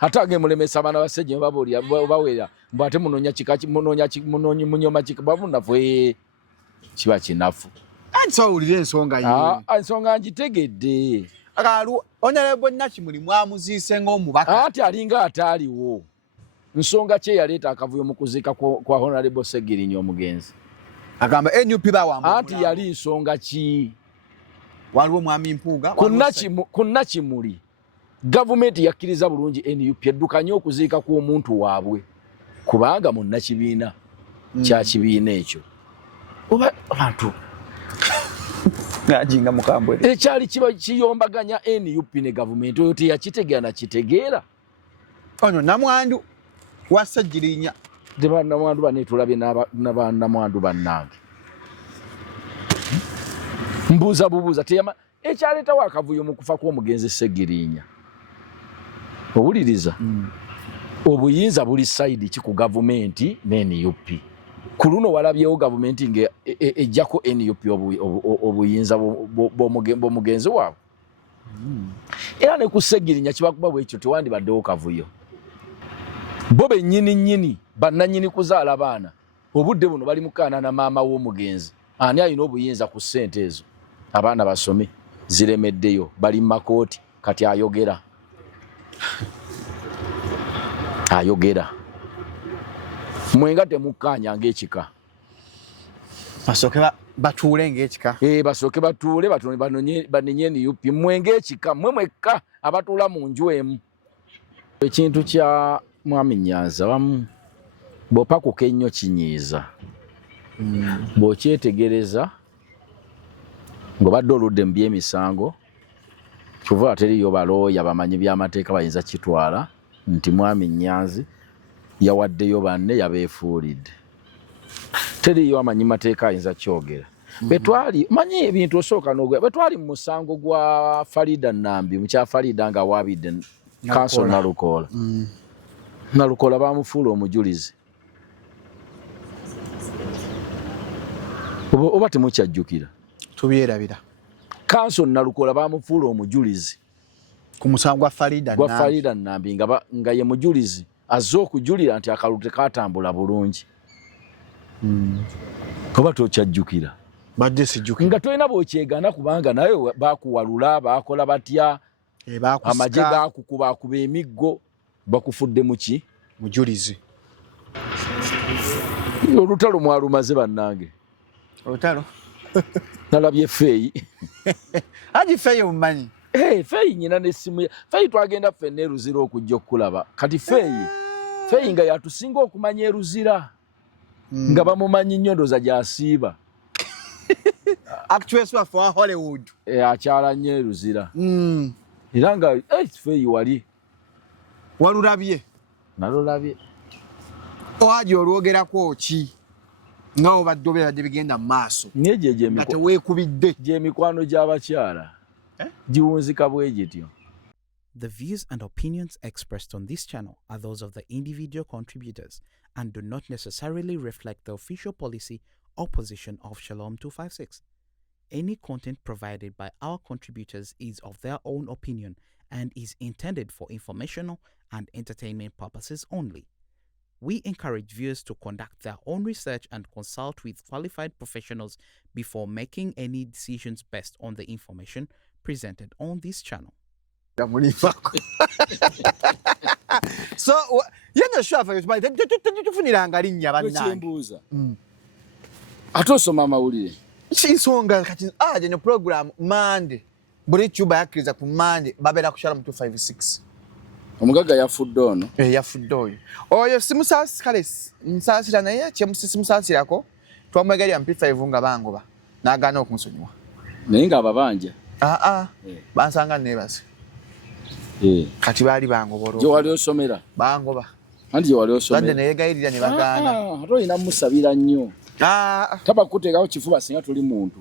Atange mulemesa abana basejje babulya bawera mbate munonya kikaki munyoma kikababu nafwe kiba kinafu. Anso ulire ensonga yiwe. Ensonga ngitegedde. Akalu Honorable Nakimuli mwamuziise ng'omubaka. Ati alinga ataaliwo. Nsonga kye yaleeta akavuyo mu kuzika kwa Honorable Segirinyo omugenzi. Agamba NUP bawamba. Ati yali nsonga ki? Waliwo mwami Mpuuga. Nakimuli. Government yakkiriza bulungi NUP eddukanye okuziika kw'omuntu waabwe. Kubanga munnakibiina kya kibiina ekyo. Oba abantu ngajinga mukambwe. Ekyali kiba kiyombaganya NUP ne government oyo teyakitegeera na kitegeera. Ono namwandu wasajjirinya. Deba namwandu banetulabye namwandu bannange. Mbuuza bubuuza teyama ekyaleetawo akavuyo mu kufa kw'omugenzi Segirinya. Owuliriza obuyinza buli side ki ku government ne NUP. Ku luno walabyewo government nge ejjako NUP obuyinza bw'omugenzi waabwe. Era ne ku Segirinya kibakuba bwekyo tewandibaddewo kavuyo. Bo bennyini bannannyini kuzaala abaana obudde buno bali mukaana na maama w'omugenzi. Ani alina obuyinza ku ssente ezo abaana basome ziremeddeyo bali mu makooti kati ayogera. Mwenga temukkaanya ng'ekika. Basooke batuule ng'ekika. Basooke batuule banenye NUP mwenga ekika mmwe mwekka abatuula mu nju emu. Ekintu kya Mwami Nyanza wamu bw'opakuka ennyo kinyiiza. Bw'okyetegereza ng'obadde oludde mu by'emisango kyova teriyo balooya bamanyi by'amateeka bayinza kitwala nti Mwami Nyanzi yawaddeyo banne yabeefuulidde. Teriyo amanyi mateeka ayinza kyogera. Betwali manyi ebintu osooka n'ogera betwali mu musango gwa Farida Nambi mukya Farida nga waabidde Council Nalukola. Nalukola bamufuula omujulizi. Oba temukyajjukira? Tubyerabira. Council Nalukola bamufuula omujulizi. Ku musango gwa Farida Nambi nga ye mujulizi azze okujulira nti akalulu tekatambula bulungi. Oba tokyajjukira? Badde sijjukira. Nga tolina bw'okyegaana kubanga naye baakuwalula baakola batya amagye gaakukuba emiggo bakufudde muki? Mujulizi. Olutalo mwalumaze bannange. Olutalo? Nalabye Feyi. Haji Feyi omumanyi? Feyi nyina n'essimu ye. Feyi twagenda ffenna eruzira okujja okulaba. Kati Feyi nga yatusinga okumanya eruzira. Nga bamumanyi nnyo ndooza gy'asiiba. Actress wa Hollywood. Akyala nnyo eruzira. Era nga Feyi wali. Walulabye? Nalulabye. Owaji olwogerako ki? Nga obadde obeeradde bigenda mu maaso. Nga teweekubidde. Gy'emikwano gy'abakyala. Giwunzika bwe gityo. The views and opinions expressed on this channel are those of the individual contributors and do not necessarily reflect the official policy or position of Shalom 256. Any content provided by our contributors is of their own opinion and is intended for informational and entertainment purposes only. We encourage viewers to conduct their own research and consult with qualified professionals before making any decisions based on the information presented on this channel. So, yana shafa yosima tufuniranga linnya bannange. Ate osoma amawulire. Kinsonga kati no program Monday. Buli chuba yakkiriza ku Monday babeera ku Shalom 256. Omugaga yafudde ono. Yafudde oyo. Oyo simusaasi kale nsaasira naye simusaasirako twamwegalya MP5 nga bangoba n'agaana okunsonyiwa. Naye nga ababanja. Bansanga neebase. Kati baali bangobolo. Gye wali osomera? Bangoba. Anti gye wali osomera? Badde neegayirira ne bagaana. Ate olina musabira nnyo. Tabakuteekawo kifuba singa tuli muntu.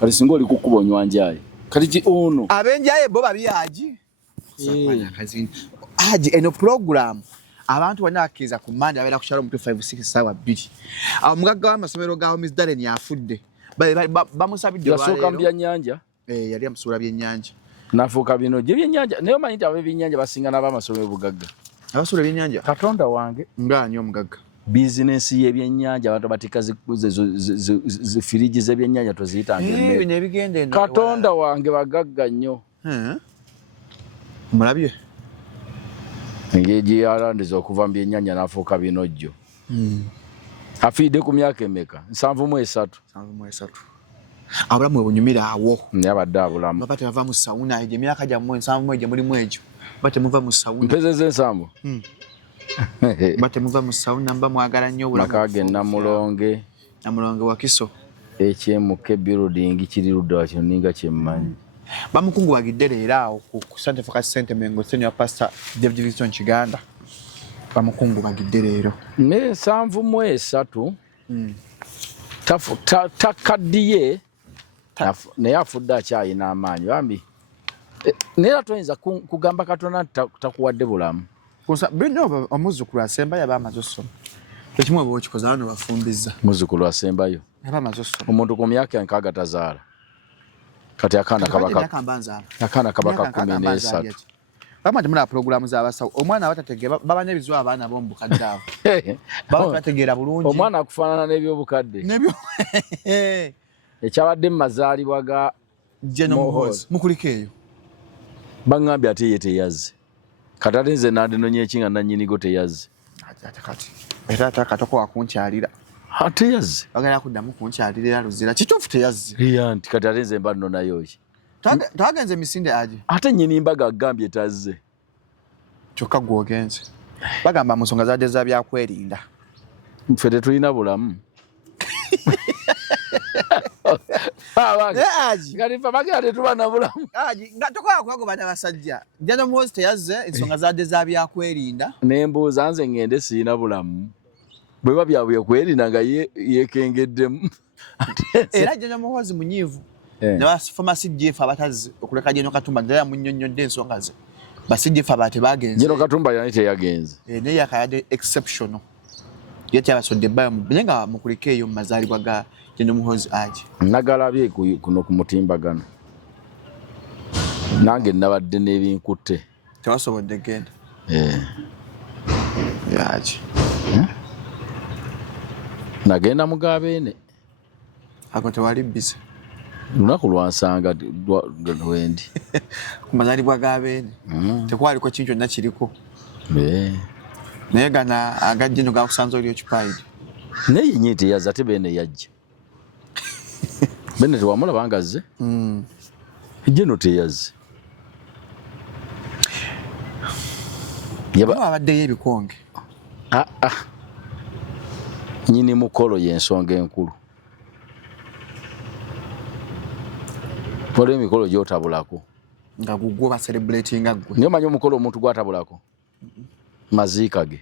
Kati singa oli kukuba onywanjaye. Kati ono. Abenjaye bo babyaji. Haji eno program abantu bonna akkiriza ku Monday abeera ku Shalom 256 ssaawa 2. Omugagga w'amasomero gawo Miss Darren yafudde. Bamusabidde olwaleero. Yasooka mu byannyanja? Yali amusuula byennyanja. nafuuka bino gye byennyanja naye omanyi nti ab'ebyennyanja basinga n'ab'amasomero bugagga abasula ebyennyanja katonda wange ngaani omugagga bizinensi y'ebyennyanja abantu batika zifiriji z'ebyennyanja toziyitanga emmere bino ebigenda eno katonda wange bagagga nnyo mulabye engeri gye yalandiza okuva mu byennyanja n'afuuka binojjo afiidde ku myaka emeka 73 abulamu bwebunyumira awo naye abadde abulamu baba tebava mu sawuna egyo emyaka gyammwe 71 gye mulimu egyo baba temuva mu sawuna mpezeza ensambu baba temuva mu sawuna mba mwagala nnyo obulamu makage namulonge Wakiso ekyemuke building kiri ludda wa kino ninga kyemmanyi bamukungubagidde leero awo ku Sante Focus Center Mengo senior pastor David Wilson Kiganda bamukungubagidde leero naye 73 takaddiye naye afudde akyayina amaanyi bambi naye toyinza kugamba katonda takuwadde bulamu bino omuzzukulu asembayo aba amaze okusoma ekimu oba okikoze ano bafumbiza muzzukulu asembayo aba amaze okusoma omuntu ku myaka enkaaga tazaala kati akaana kabaka 13 bamati mula programu z'abasawo omwana abatategeera baba n'ebizibu abaana b'omubukadde abo baba tebategeera bulungi omwana akufaanana n'ebyobukadde ekyabadde mu mazaalibwa ga Genomuhozi mukuliko eyo baŋŋambye ate ye teyazze kati ate nze nandinonya ekinga nannyinigo teyazze kati era atakatoko wakunkyalira ate yazze bagala kuddamu kunkyalira era luzira kituufu teyazze iya nti kati ate nze mba nno nayo ki twagenze misinde aje ate nnyini mbaga agambye tazze kyokka gwogenze bagamba mu nsonga zadde za byakwerinda ffe tetulina bulamu kati ffe bagera tetuba na bulamu nga tokola kubagoba n'abasajja Genomuhozi teyazze ensonga zadde za byakwerinda nembuuza nze ngende siina bulamu bweba byabwe kwerinda nga yekengeddemu era Genomuhozi munyiivu n'abafama CGF abataze okuleka Geno Katumba naye munnyonnyodde ensonga ze ba CGF abate bagenze Geno Katumba yali teyagenze naye yakayadde exceptional yeti abasodde bayo nga mukulika eyo mu mazaalibwa ga Genomuhozi aje nagalabye kuno ku mutimbagano nange nabadde n'ebinkutte tewasobodde genda yaje nagenda mugabeene ako tewali bize lunaku lwansanga wendi ku mazaalibwa ga Beene tekwaliko kintu kyonna kiriko naye gana aga Geno gakusanza oli okipaidi naye yenye teyazze ate Beene yajja Beene tewamulaba nga azze Geno teyazze abaddeyo ebikonge nyini mukolo y'ensonga enkulu waliwo emikolo gyotabulako nga gugwo ba celebratinga gwe naye omanyi omukolo omuntu gwatabulako maziika ge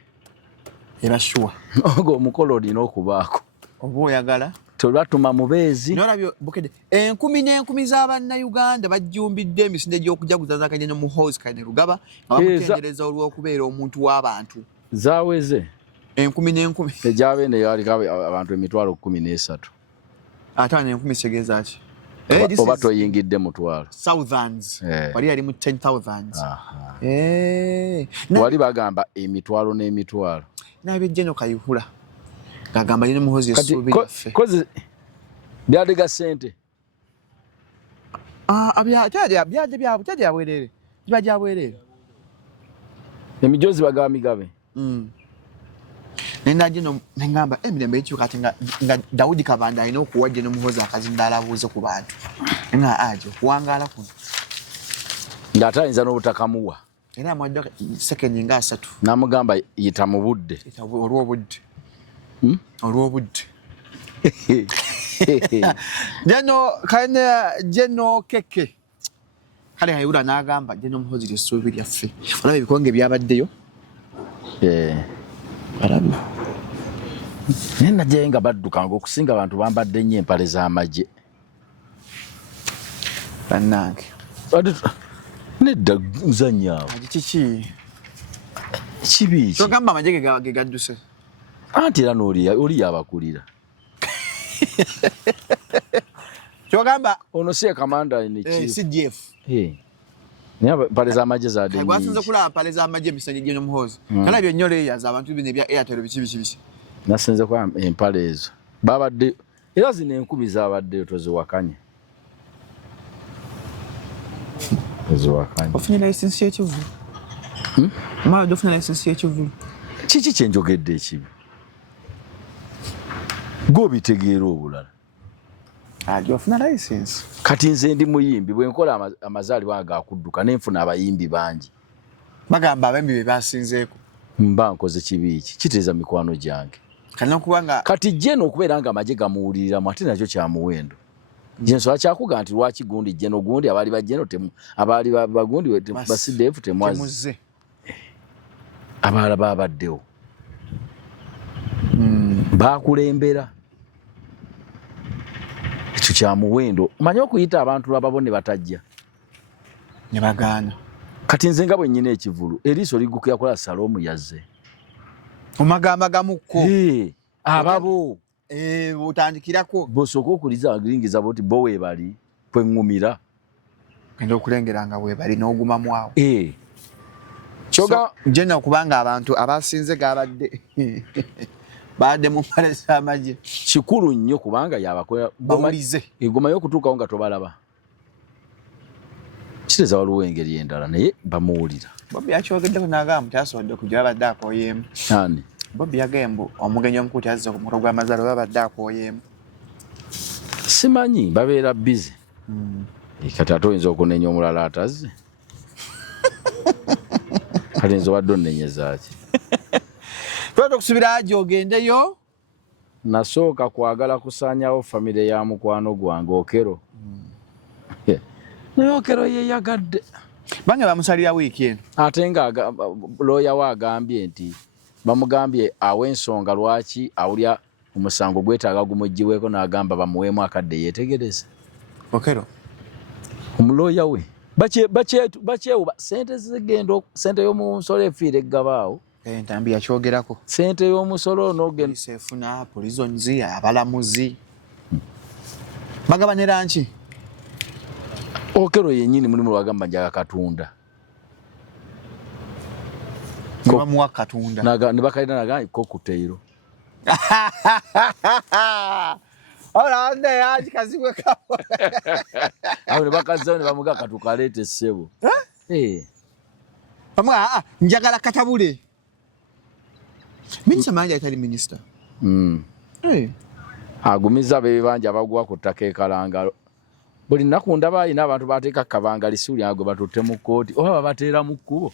era sure ogwo omukolo olina okubaako oba oyagala tebatuma mubeezi nolabyo bukede enkumi n'enkumi z'abannayuganda bajjumbidde emisinde gy'okujaguza za Genomuhozi Kainerugaba nga bamutendereza olw'okubeera omuntu w'abantu zaaweze enkumi n'enkumi egyabeene yaliko abantu 13,000 ate n'enkumi kitegeeza ki oba toyingidde mutwalo thousands wali yali mu 10,000 wali bagamba emitwalo n'emitwalo nabe Geno Kayihura ngagamba Genomuhozi esuubira ffe kozi byadega ssente byadde bwerere giba gya bwerere emijozi bagaba migabe nenda Geno ngamba emirembe ekiuka ati nga Daudi Kabanda alina okuwa Genomuhozi akazindaala abuuze ku bantu nga aje okuwangaala kuno ng'ate ayinza n'obutakamuwa era amuwadde sekendi nga 3 n'amugamba yita mu budde olw'obudde Geno keke kale Kayihura n'agamba Genomuhozi ly'essuubi lyaffe olaba ebikonge byabaddeyo alabi naye najjayo nga baddukanga okusinga abantu bambadde nnyo empale z'amagye bannange nedda nzanyaawo kiki kibi togamba amagye ge gadduse anti era oli yabakulira kyogamba ono si kamanda ne chief CGF Niya pale za maje za deni. Gwasinze kula pale za maje misanje gyo muhozi. Kala byo nyole yaza abantu bine bya Airtel bichi. Nasinze kwa empale ezo. Babadde era zine enkubi zabadde toziwakanye. Toziwakanye. Ofuna license y'ekivu. Mala dofuna license y'ekivu. Kiki kyenjogedde ekibi? Go bitegeera obulala. Ofuna license. Kati nze ndi muyimbi bwe nkola amazaalibwa agakudduka nenfuna abayimbi bangi. Bagamba abembi be basinzeeko. Mba nkoze kibi iki kiteeza mikwano gyange. Kati jeno okubeera nga amaje gamuwulirira ate nakyo kya muwendo. Jenso akyakuga nti lwaki gundi jeno gundi abali bajeno abali bagundi basideefu temwazi. Abala babaddewo. Bakulembera. Ekyo kya muwendo. Manyi okuyita abantu ababone batajja. Ne bagaana. Kati nze nga bwe nnyina ekivulu eriiso ligukira kola Salomu yazze. Omagamba gamukko. Ababo. Utandikirako. Bosoko okuliza agiringiza boti bo webali kwe ngumira. Kendo okulengeranga webali n'oguma mwawo. Choga jena kubanga abantu abasinze gabadde. Baade mu pale samaje. Kikulu nnyo kubanga yabakola bawulize. Egoma yokutuuka nga tobalaba. Kiteza waliwo engeri endala naye bamuwulira. Bobby akyogeddeko n'agamba tasobodde kujja abadde akooyeemu. Ani? Bobby yagamba omugenyi omukulu yazze ku mukolo gw'amazaalo babadde akooyeemu. Simanyi babeera busy. Kati ate oyinza okunenya omulala atazze. Kati nze wadde onnenyeza ki? Twende okusubira aje ogendeyo. Nasooka kwagala kusaanyawo famire ya mukwano gwange Okero. Naye Okero yeyagadde. Bange bamusalira wiiki eno. Ate nga looya we agambye nti bamugambye aw'ensonga lwaki awulya omusango gwetaaga gumuggiweeko n'agamba bamuweemu akadde yeetegereze. Okero. Omulooya we bakyewuba sente zigenda sente y'omusolo efiire eggabaawo. Entambi yakyogerako. Sente y'omusolo n'ogenda efuna polizonzi abalamuzi. Bagaba ne lanchi. Okero yennyini mulimu lwagamba njaga katunda. Bamuwa katunda. Ne bakalina naga ko kuteiro. Ola ande yaji kazibwe kapo. Awo ne bakazawo ne bamuga katukalete ssebo. Bamuga njagala katabule. Minisita manja atali minister. Agumiza bebanja abagwa ku ttaka ekalangalo. Buli nnaku ndaba alina abantu bateeka kabanga lisuuli ago batutte mu kkooti oba babateera mu kkubo.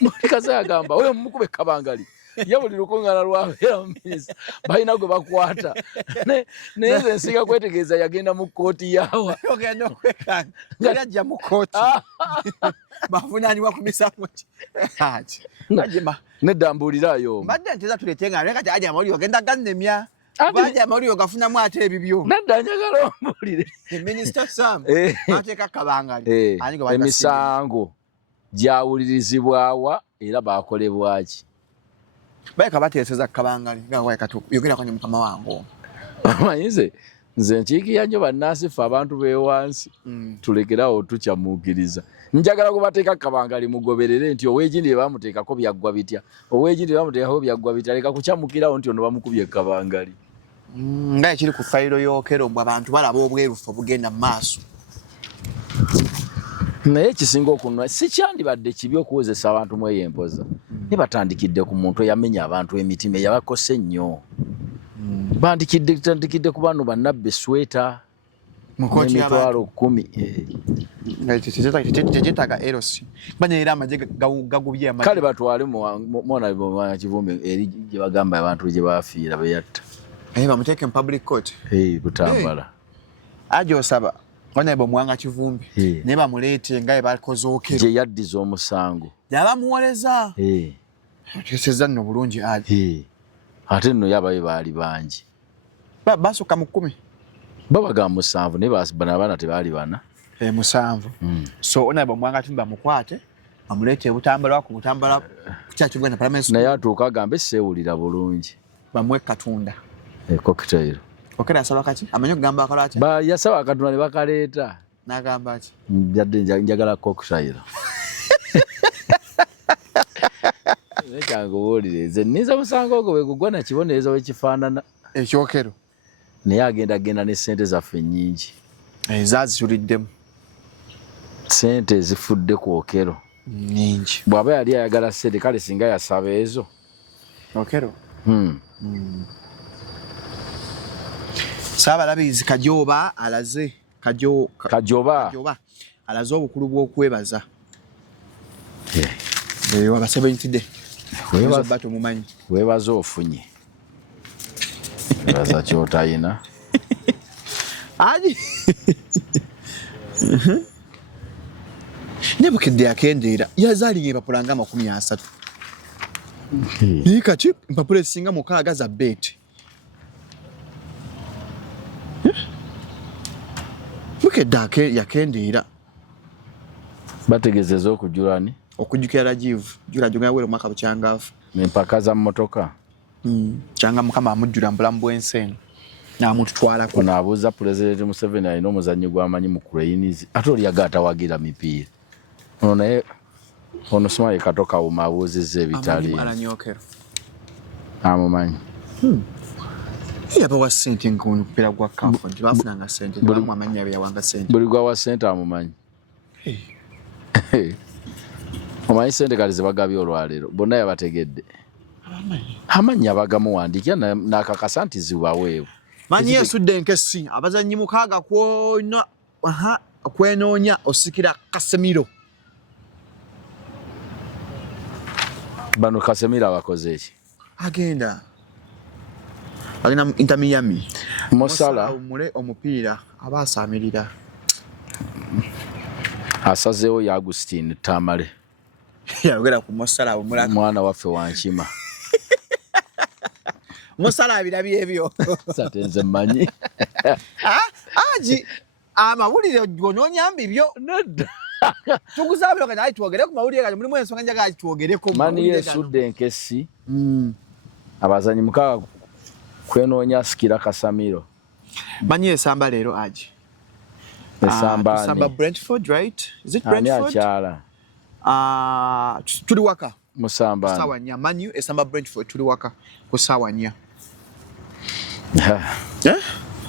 Mulikaze agamba oyo mukube kabangali. Ye buli lukuŋŋaana lwabeera mu minisita balina gwe bakwata. Naye nze nsinga kwetegeeza yagenda mu kkooti yaawa. Ogenda okwekanga. Nga ajja mu kkooti. Bavunaanibwa ku misango ki? Nedda mbuuliraayo. Mbadde nteza tuletenga naye kati ajja amawulire ogenda gannemya. Bajja amawulire gafunamu ate ebibyo. Nedda njagala ombuulire. Minisita Sam ateeka kabangali. Emisango gyawulirizibwawa era baakolebwaki. Bayeka bateeseza kabangali nga waye katu yogera kwanye mukama wangu. Amanyize nze nkiikirya nnyo bannansi ffe abantu b'ewansi tulekerawo tukyamuukiriza. Njagala kubateeka kabangali mugoberere nti ow'egindi bye bamuteekako byaggwa bitya. Ow'egindi bye bamuteekako byaggwa bitya leka kukyamukirawo nti ono bamukubye kabangali. Nga ekiri ku fayiro y'Okero mbwe abantu balaba obwerufu obugenda mu maaso. Naye ekisinga okunwa si kyandibadde kibi okuwozesa abantu mweyempoza. Ne batandikidde ku muntu eyamenya abantu emitima eyabakose nnyo. Bandikidde ku bano bannabbe esweta emitwalo 10. Tekyetaaga erosi. Banya era amagye gagubye amagye. Kale batwale mwana Kivumbi eri gye bagamba abantu gye baafiira beyatta. Bamuteeke mu public court. Butambala. Ajo osaba Honorable Mwanga Kivumbi ne bamuleete nga bakoze Okero. Gye yaddiza omusango. Yabamuwoleza. Kyeseza nno bulungi ali. Ate nno yababe baali bangi. Basukka mu 10. Babaga mu 7 ne baana tebaali bana. 7. So Honorable Mwanga Kivumbi bamukwate bamuleete Butambala ku Butambala kukyaki bwana parliament. Naye atuuka agambe seewulira bulungi. Bamwe katunda. Cocktail. Okera asaba kati amanyo kugamba akola ati. Yasaba akatunda ne bakaleeta. N'agamba ati njagala cocktail. Nekango wolireze niza musanga ogwe gugwa na kibonerezo wekifaanana ekyokero naye agenda ne sente zaffe nnyingi ezazituliddemu sente zifudde ku okero nnyingi bw'aba yali ayagala sente kale singa yasaba ezo okero Ssaabalabizi Kajoba alaze Kajoba alaze obukulu bw'okwebaza waba 70 bato mumanyi weebaza ofunye weebaza kyotayina aji nebukedde yakendeera yazaaliye empapula nga 30 naye kati empapula ezisinga 6 za beeti bukedde yakendeera bategezeza okujulani okujjukira Rajivu jula jogera wero mwaka bucyangavu empaka za mmotoka kyanga mukama amujjula mbulamu bw'ensi n'amutwala ko naabuuza President Museveni alina omuzannyo gw'amanyi mu Cranes ate oli yagaata wagira mipiira ono naye ono Sumaye Katoka abuuzizza ebitali amumanyi yabawa ssente nk'omupiira gwa kafu nti baafunanga ssente tebamu amannya yawanga ssente buli gwawa ssente amumanyi omanyi ssente kale zebagabye olwaleero bonna yabategedde amannya bagamuwandiikira n'akakasa nti zibaweewo manyi yesudde enkesi abazannyi 6 kwenoonya osikira Kasemiro bano Kasemiro abakoze eki agenda Inter Miami Mosala omule omupiira aba asaamirira asazeewo ya Agustin Tamale yayogera ku Mosala omulaka mwana waffe wankima Mosala abirabye ebyo satenze mmanyi aji amawulire gononyambi byo tugusabira kana tuogere ku mawulire kali mulimu ensonga njaga tuogereko mani yesudde enkesi abazanyi mukaga kwenoonya Sikira Kasamiro mani esamba leero aji esamba Brentford, right? Is it Brentford? Akyala tuli waka musamba sawa nya manu esamba Brentford tuli waka ku sawa nya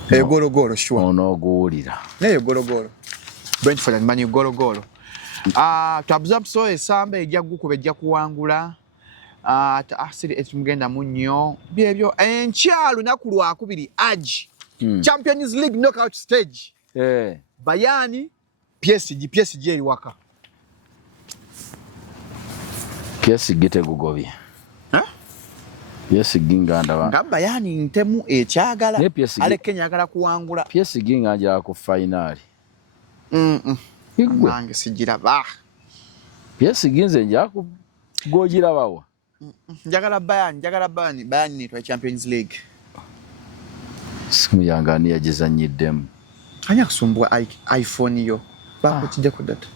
golo sure onoguwulira golo Brentford and manu golo tuabsorb so esamba ejja gukuba ejja kuwangula asiri etumugenda munyo byebyo enkyalo naku lwakubiri aji Champions League knockout stage Bayani PSG eri waka PSG tegugobye PSG ngandaba nga Bayani ntemu ekyagala ale Kenya agala kuwangula PSG nganja ku finali nange sijiraba PSG nze njaku gojirabawa njagala Bayani nitwa Champions League simu yangani yagizanyiddemu anya kusumbwa iPhone yo bakujja ku data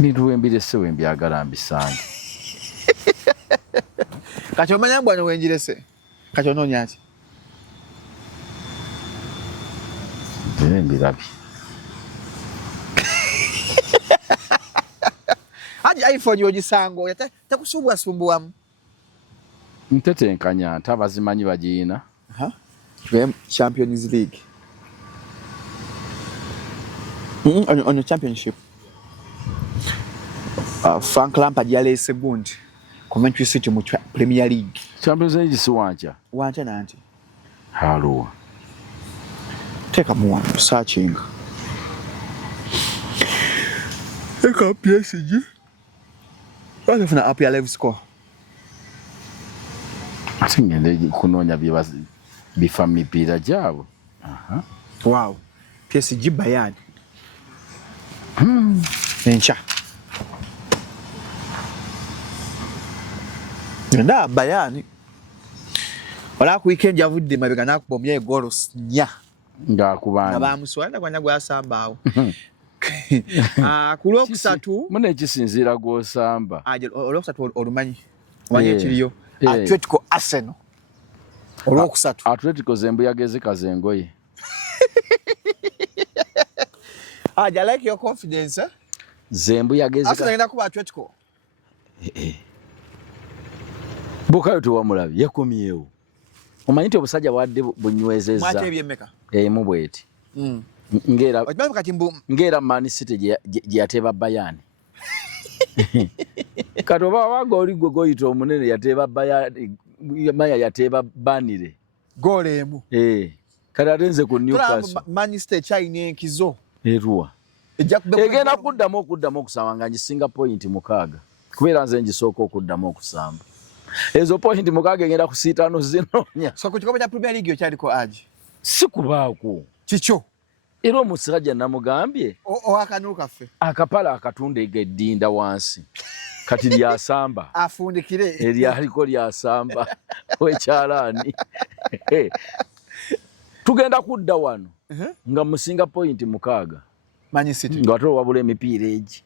niruwembire se wembyagala mbisange kati omanya mbwana wenjirese kati onoonya ati mbirabi aji iPhone yogisango takusumbwasumbuwamu ntetenkanya nti abazimanyi bagiina Champions League on the championship Frank Lampard yaleese gundi Coventry City mu Premier League Champions League si wancha nanti halo teka mu searching eka PSG wafuna up ya live score ngende kunoonya bifa mipiira gyabo wow PSG Bayani encha nda Bayani wala ku weekend yavudde mabega nakubomya egolo 4 ngakubana bamuswala kwanya gwasambaawo ku lwokusatu mune ekisinziira gw'osamba olwokusatu olumanyi omanyi ekiriyo Atletico Arsenal olwokusatu Atletico zembuyaga ezikaze engoye I like your confidence, eh? Zembu yageze. After ngenda kuba Atletico. Bukayo tuwamulabi yakomyewo. Omanyi nti obusajja bwadde bunywezezza. Mwate ebyemeka. Mu bweti. Ngera Man City gye yateba Bayern. Kati oba waga oli gwe goyita omunene yateba Bayern, Maya yateba Banire. Gole emu. Kati atenze ku Newcastle. Man City kyalina enkizo. Eruwa. Egenda kuddamu okusamba nga ngisinga point 6. Kubeera nze ngisooka okuddamu okusamba. Ezo point 6 egenda kusiitano zinoonya. So ku kikombe kya Premier League okyaliko aji? Si kubaako. Kikyo? Era omusajja namugambye. Owakanulu kaffe. Akapala akatunda eddinda wansi. Kati lyasamba. Afundikire. Eryaliko lyasamba. Wekyalaani. Tugenda kudda wano. Nga musinga point 6. Man City. Nga watu wabula emipiira egi.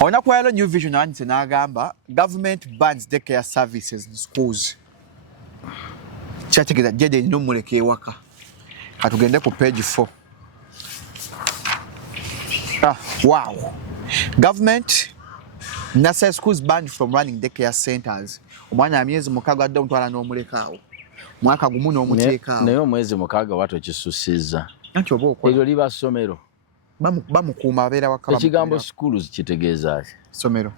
Onakwayalo New Vision andise n'agamba government bans daycare services in schools. Kyategeeza jjede nina omuleka ewaka. Katugende ku page 4. Wow. Government nursery schools banned from running daycare centers. Omwana myezi 6 adde omutwala n'omuleka awo. Mwaka gumu n'omuteeka awo. Naye omwezi 6 watu kisusiza. Anti oba okola. Eryo liba ssomero. Bamukuuma abeera waka. Ekigambo schools kitegeeza ki? Ssomero.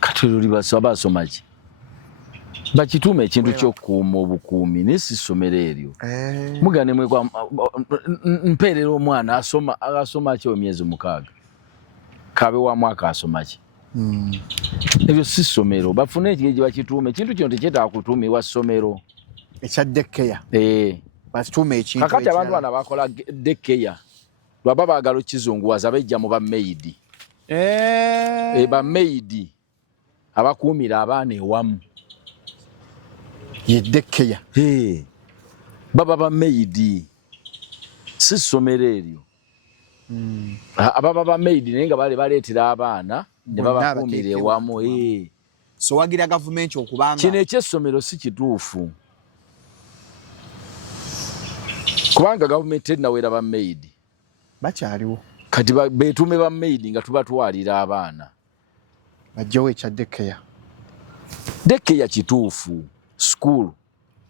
Kati eryo liba basoma ki? Bakituuma ekintu ky'okukuuma obukuumi naye si ssomero eryo. Mugane mwekwa mpeerera omwana asoma ki emyezi 6? Kabe wa mwaka asoma ki? Ebyo si ssomero. Bafune ekigere gye bakituuma. Ekintu kino tekyetaaga kutuumibwa ssomero. Ekya daycare. Bakituuma ekintu. Kakati abantu bano bakola daycare lwaba baagala okizunguwaza bajja mu bamaidi. Bamaidi abakuumira abaana ewamu. Ye daycare. Baba bamaidi. Si ssomero eryo. Ababa bamaidi naye nga baleetera abaana ne babakuumira ewamu. So wagira gavumenti okubanga kino ekyessomero si kituufu. Kubanga gavumenti terinawera bamaidi. Bakyaliwo. Kati beetume bamaidi nga tubatwalira abaana. Bajjawo ekya daycare. Daycare kituufu. School.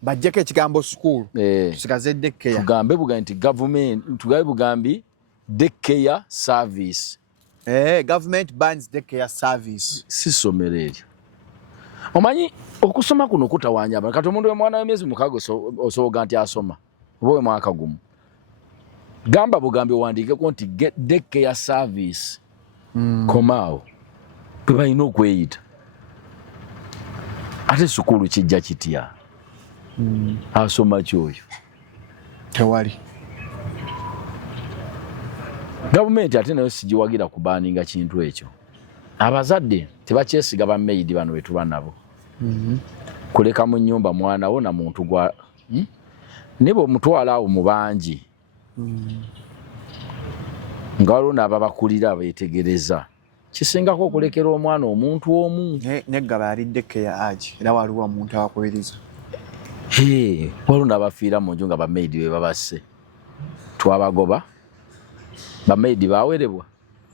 Bajjako ekigambo school. Tusigaze daycare. Tugambe bugambi nti government, tugambe bugambi daycare service. Government bans daycare service. Si ssomero eryo. Omanyi okusoma kuno kutawaanya abantu. Kati omuntu omwana w'emyezi 6 osoboga nti asoma. Oba mwaka gumu. Gamba bugambi wandiikeko nti daycare service. Komaawo. Bwe balina okweyita. Ate sukulu kijja kitya? Asoma kyoyo. Tewali. Gavumenti ate nayo sigiwagira kubaaninga kintu ekyo. Abazadde tebakyesiga bamaidi bano betuba nabo. Kuleka mu nnyumba mwana wo na muntu gwa nibo omutwala awo mu bangi. Nga waliwo n'ababakulira beetegereza. Kisingako okulekera omwana omuntu omu. Neggaba yali daycare aji era waliwo omuntu abakubiriza. Waliwo n'abafiira mu nju nga bamaidi be babasse. Twabagoba. Bamaidi bawerebwa.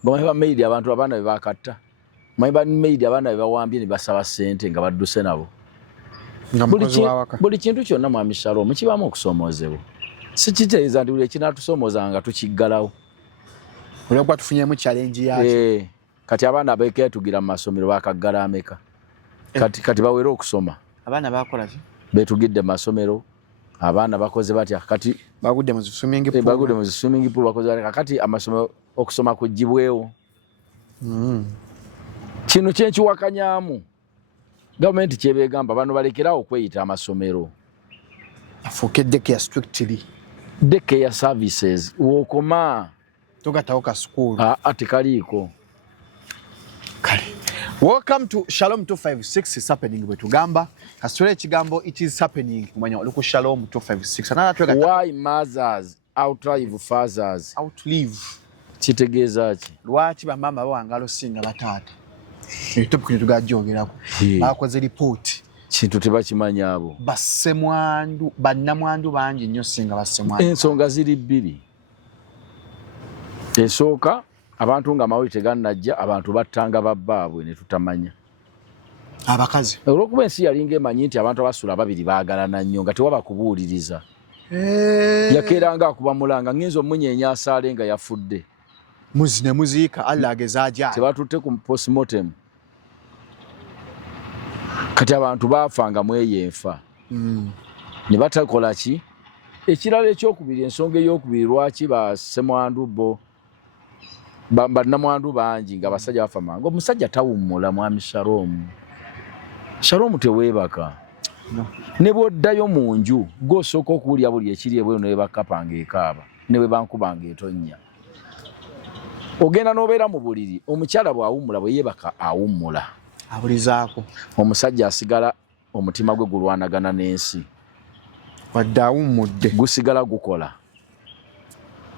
Bamanyi bamaidi abantu abaana be bakatta. Bamanyi bamaidi abaana be bawambye ne basaba ssente nga badduse nabo. Buli kintu kyonna mwami Shalom kibaamu okusomoozebwa. Si kitegeeza nti buli ekinaatusomooza nga tukiggalawo. Olw'okuba tufunyeemu challenge yakyo. Kati abaana beekeetugira mu masomero bakaggala ameka. Kati bawera okusoma. Abaana bakola ki? Beetugidde mu masomero. Abaana bakoze batya kati bagudde mu swimming pool. Bagudde mu swimming pool bakoze batya kati amasomero okusoma kugibwewo. Kino kyenkiwakanyaamu. Gavumenti kyebegamba bano balekerawo okweyita amasomero. Afuuke daycare strictly. Daycare services. Wokoma. Togatawo ka school. Ate kaliiko. Kale. Welcome to Shalom 256 is happening bwe tugamba. Kasitole ekigambo it is happening. Kumanya oluku Shalom 256. Why mothers outlive fathers? Outlive. Kitegeeza ki? Lwaki bamama bawangala osinga bataata? Topic netugajjogerako. Bakoze report kintu tebakimanya abo. Bassemwandu bannamwandu bangi nnyo singa bassemwandu. Ensonga ziri bbiri. Esooka abantu nga mawuli tegannajja abantu battanga babbaabwe ne tutamanya. Abakazi. Olwokuba ensi yalinga emanyi nti abantu abasula babiri baagalana nnyo nga tewaba kubuuliriza. Yakeeranga akuba mulanga ngenza omunyeenya asaale nga yafudde. Muzi ne muziika Allah agezaaja. Tebatutte ku postmortem. Kati abantu baafanga mweyenfa. Ne batakola ki? Ekirala ekyokubiri ensonga ey'okubiri lwaki bassemwandu bo bannamwandu bangi nga basajja bafa mangu. Omusajja tawummula mwami Shalom. Shalom teweebaka. No. Ne bw'oddayo mu nju gw'osooka okuwulya buli ekiri ebweru ne bakapanga ekaaba ne bwe bankubanga etonnya. Ogenda n'obeera mu buliri omukyala bw'awummula bwe yeebaka awummula. Abulizaako. Omusajja asigala omutima gwe gulwanagana n'ensi. Wadde awummudde. Gusigala gukola.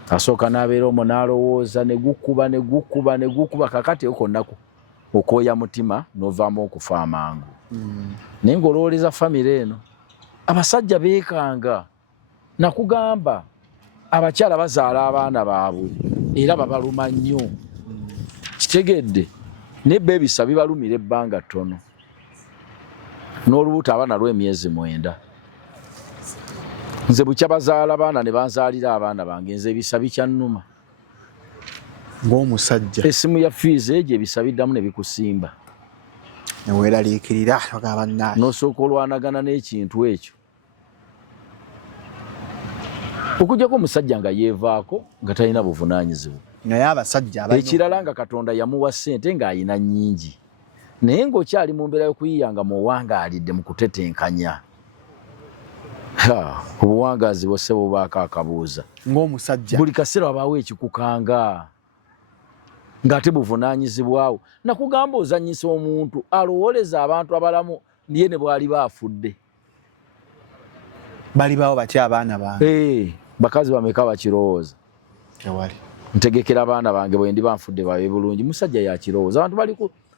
Asooka n'abeera omwo n'alowooza ne gukuba kakati okonnaku okooya mutima n'ovaamu okufa amangu. Naye ng'olowooleza famire eno abasajja beekanga nakugamba abakyala bazaala abaana baabwe era babaluma nnyo. Kitegedde nebba ebisa bibalumira ebbanga ttono n'olubuto abaana lw'emyezi 9. Nze bukya bazaala abaana ne banzaalira abaana bange nze ebisa bikyannuma. Ng'omusajja. Essimu ya fiizi egyo ebisa biddamu ne bikusimba. Neweeraliikirira bannaye. N'osooka olwanagana n'ekintu ekyo. Okuggyako omusajja nga yeevaako nga talina buvunaanyizibwa. Naye abasajja ekirala nga Katonda yamuwa ssente ng'ayina nnyingi. Naye ng'okyali mu mbeera y'okuyiyanga mu wangaalidde mu kutetenkanya. Obuwangaazi bwose bubaako akabuuza. Ng'omusajja. Buli kaseera wabaawo ekikukanga. Ng'ate buvunaanyizibwawo. Nakugamba ozannyisa omuntu alowooleza abantu abalamu ye ne bwali baafudde. Balibaawo batya abaana bange. Bakazi bameka bakirowooza. Tewali. Ntegekera abaana bange bwe ndi banfudde babe bulungi. Musajja yakirowooza.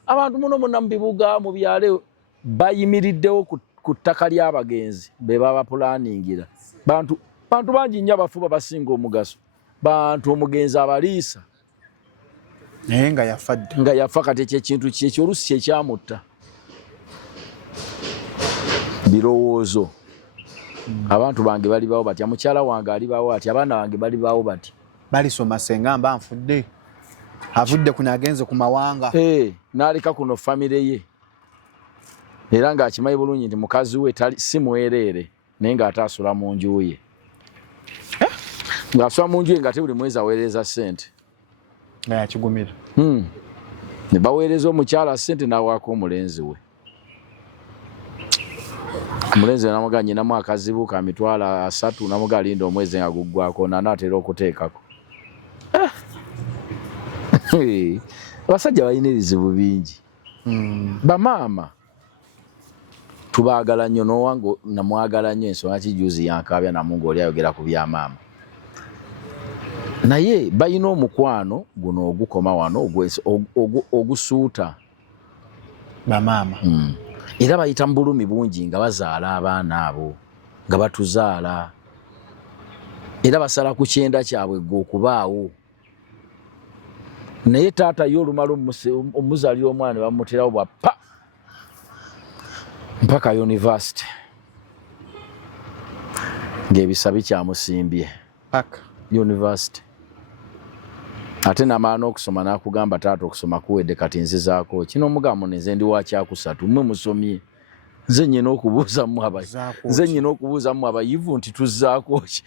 Abantu muno mu bibuga mu byalo bayimiriddewo ku ttaka ly'abagenzi be baba pulaningira. Bantu bangi nnyo abafuba basinga omugaso. Bantu omugenzi abaliisa. Naye nga yafadde. Nga yafa kati ekintu kyekyo oluusi kyekyamutta. Birowoozo. Abantu bange balibaawo batya, mukyala wange alibaawo ati, abaana bange balibaawo bati. Balisoma senga mba nfudde. Avudde kuno agenze ku mawanga. N'aleka kuno famire ye. Era ng'akimanyi bulungi nti mukazi we si mwereere naye ng'ate asula mu nju ye. Ng'asula mu nju ye ng'ate buli mwezi aweereza ssente. Nga yakigumira. Ne baweereza omukyala ssente n'awaako omulenzi we. Omulenzi namugaa nnyinamu akazibu ka mitwalo 3 namugaa linda omwezi nga guggwako n'anaatera okuteekako. Abasajja balina ebizibu bingi. Bamaama tubaagala nnyo n'owange namwagala nnyo ensonga kijuzi yankaabya namungu oli ayogera ku bya maama. Naye balina omukwano guno ogukoma wano ogusuuta. Bamaama. Era bayita mu bulumi bungi nga bazaala abaana abo nga batuzaala. Era basala ku kyenda kyabwe gw'okubaawo. Naye taata ye olumala omuzaalira omwana ne bamuterawo bwa pa mpaka university. Ng'ebisa bikyamusimbye. Paka. University. Ate namala n'okusoma n'akugamba taata okusoma kuwedde kati nzizaako ki n'omugamba nze ndi wa kyakusatu mmwe musomye. Nze nnyina okubuuzamu abayivu nti tuzzaako ki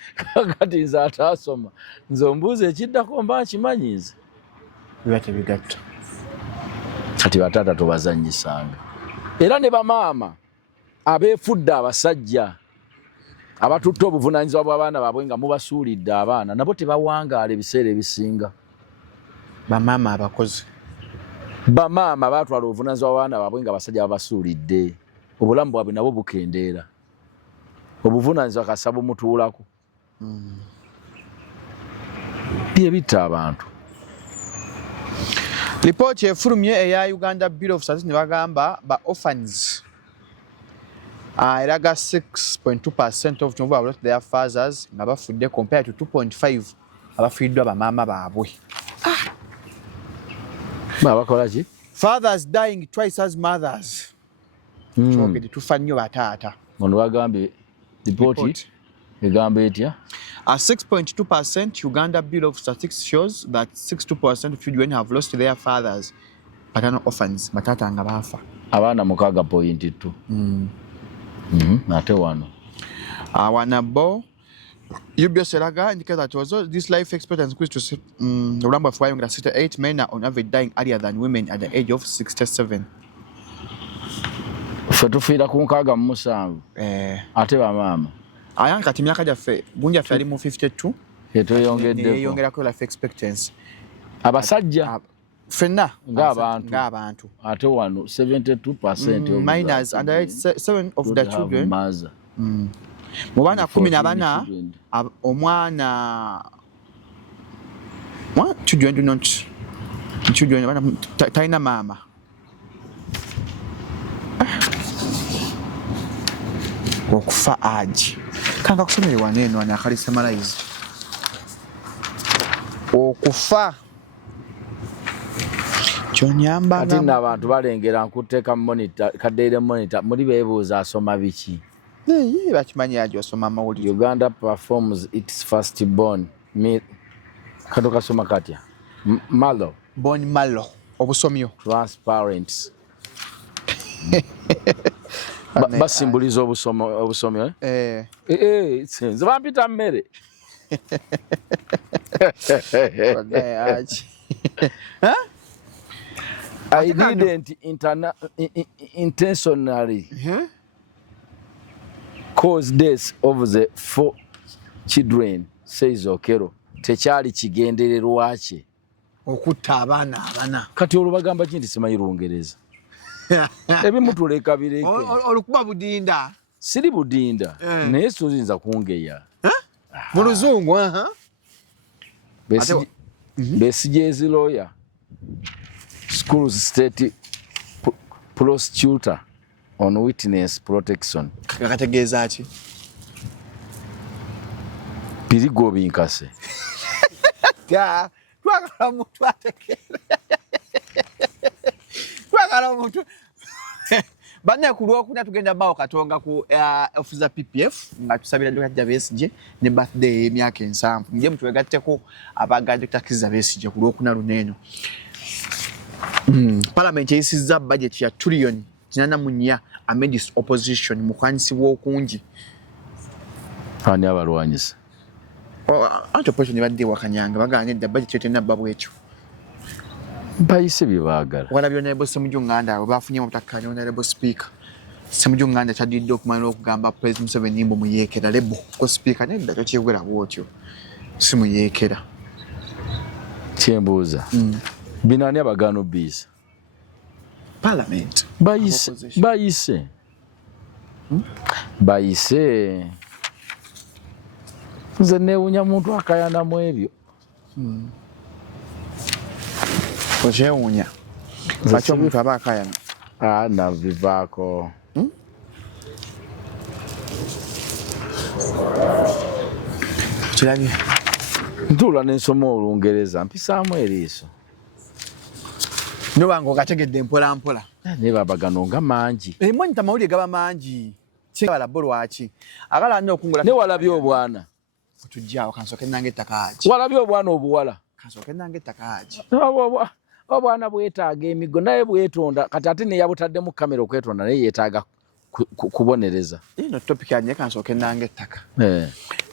kati nze ataasoma nze ombuuza ekiddako mba nkimanyi nze. Biba tebigatta. Kati bataata tubazannyisanga. Era ne bamaama abeefudde abasajja abatutte obuvunaanyizibwa bw'abaana baabwe nga mubasuulidde abaana nabo tebawangaala ebiseera ebisinga. Bamaama abakozi. Bamaama baatwala obuvunaanyizibwa bw'abaana baabwe nga abasajja babasuulidde. Obulamu bwabwe nabo bukendeera. Obuvunaanyizibwa kasa bumutuulako. Bye bitta abantu. Lipooti efulumye eya Uganda Bureau of Statistics ne bagamba ba orphans Eraga 6.2% of them have lost their fathers nga bafudde compared to 2.5 abafiiddwa bamaama baabwe. Babakola ki? Fathers dying twice as mothers. Kyogedde tufa nnyo bataata. Ono bagambye report egamba etya? 6.2% Uganda Bureau of Statistics shows that 62% of children have lost their fathers. Paternal orphans, bataata nga baafa. Abaana 6.2. Ate wano. Wanabo UBS Eraga indicates that also this life expectancy increased to the number of women at 68. Men are on average dying earlier than women at the age of 67. Ffe tufiira ku 67. Ate bamaama. Ayange kati myaka gyaffe gunja ffe ali mu 52. Yetweyongeddeko. Yeyongerako life expectancy. Abasajja ffenna ng'abantu. Ate wano 72%. Minors under age 7 of the children. Mu baana 14 omwana children do not children talina maama. Okufa agi kanga kusomere waneeno anakali summarize okufa kyonyamba ati n'abantu balengera nkuteeka monitor kadeire monitor muri beebuuza asoma biki bakimanyi ajo osoma amawulire. Uganda performs its first born kato kasoma katya malo born malo obusomyo transparent basimbuliza obusomyo nze bampita mmere I didn't intentionally cause deaths of the 4 children, says Okero. Tekyali kigendererwa kye okutta abaana abana. Kati olubagamba ki nti simanyi Lungereza? Ebimutuleka bireke. Olukuba budinda. Siri budinda. Naye sozinza kungeya. Mu Luzungu, Besigye's lawyer, school's state prosecutor on witness protection. Kategeeza ki? Birigo binkase. Twagala omuntu ategeera. Twagala omuntu. Banne ku Lwokuna tugenda bawo Katonga ku office za PPF nga tusabira Dr. Besigye ne birthday y'emyaka 7. Muje mutwegatteko abaganda Dr. Besigye ku Lwokuna luneeno. Parliament eyisizza budget ya trillion 84 amidst opposition mukwanisi w'okungi. Ani abalwanyisa? Opposition badde wakanyanga baganye da budget etena babwekyo. Bayise byebaagala. Walabyo ne bosse mujunganda abo bafunye mutakanya honorable speaker. Semujunganda kyadidde okumanya okugamba President Museveni mbo muyeekera lebo ko speaker nedda kyegwera bwotyo. Simuyeekera. Kyembuuza. Binani abagano biza. Parliament. Bayise. Nze neewunya muntu akayana mu ebyo. Okyewunya. Lwaki omuntu aba akayana? Nabivaako. Kirabye. Ntuula n'ensoma Olungereza mpisaamu eriiso. Nobango gategedde mpola mpola. Ne babagano nga mangi. Mwanyi tamawulire gaba mangi. Kyebala lwaki? Agala nnyo okungula. Ne walabye obwana. Tujjaawo kansoke nange ettakaaki. Walabye obwana obuwala. Kansoke nange ettakaaki. Obwana bwetaaga emigo naye bwetonda kati ate ne yabutadde mu kamera okwetonda naye yeetaaga kubonereza. Ino topic yange kansoke nange ettaka.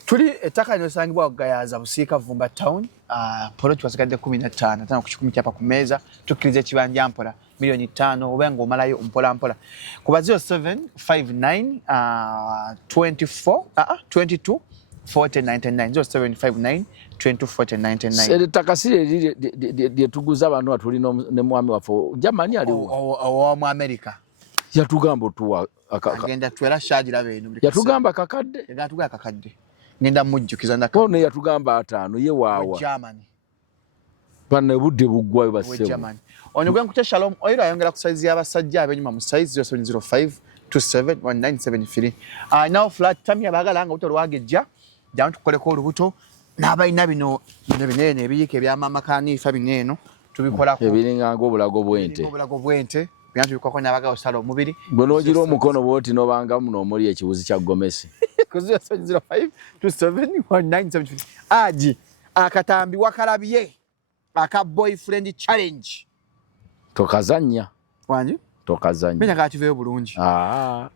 Tuli ettaka linosangibwa Gayaza Busiika Vumba Town. Poloti wasigadde 15 tano ku 10 kyapa ku meeza tukkiriza ekibanja mpola milioni 5 oba ng'omalayo mpola mpola kuba 0759 22 4099 0759 2499. Ettaka si lye tuguza abantu atulina ne mwami waffe Jamani aliwo mu America. Yatugamba otuwa agenda twera shagira beno. Yatugamba kakadde. Yatugamba kakadde. Ngenda mujjukiza ndaka. Ono yatugamba 5 ye waawa. Germany. Bana budde buggwayo basewo. Germany. Ono gwe nkute Shalom oyira ayongera ku size y'abasajja abenyuma mu size 0705 271973 now flat tamya bagala nga utolwagejja jam tukoleko olubuto n'abalina bino binene ebiyike ebyamama kanifa bineno tubikolako ebiringa ng'obulago bw'ente byantu bikoko n'abaga osala omubiri gwe n'ogira omukono bw'oti n'obanga muno omuli ekiwuzi kya gomesi kuzi 0705271973 aji akatambi wakalabye aka boyfriend challenge tokazanya wanji tokazanya menya kativeyo bulungi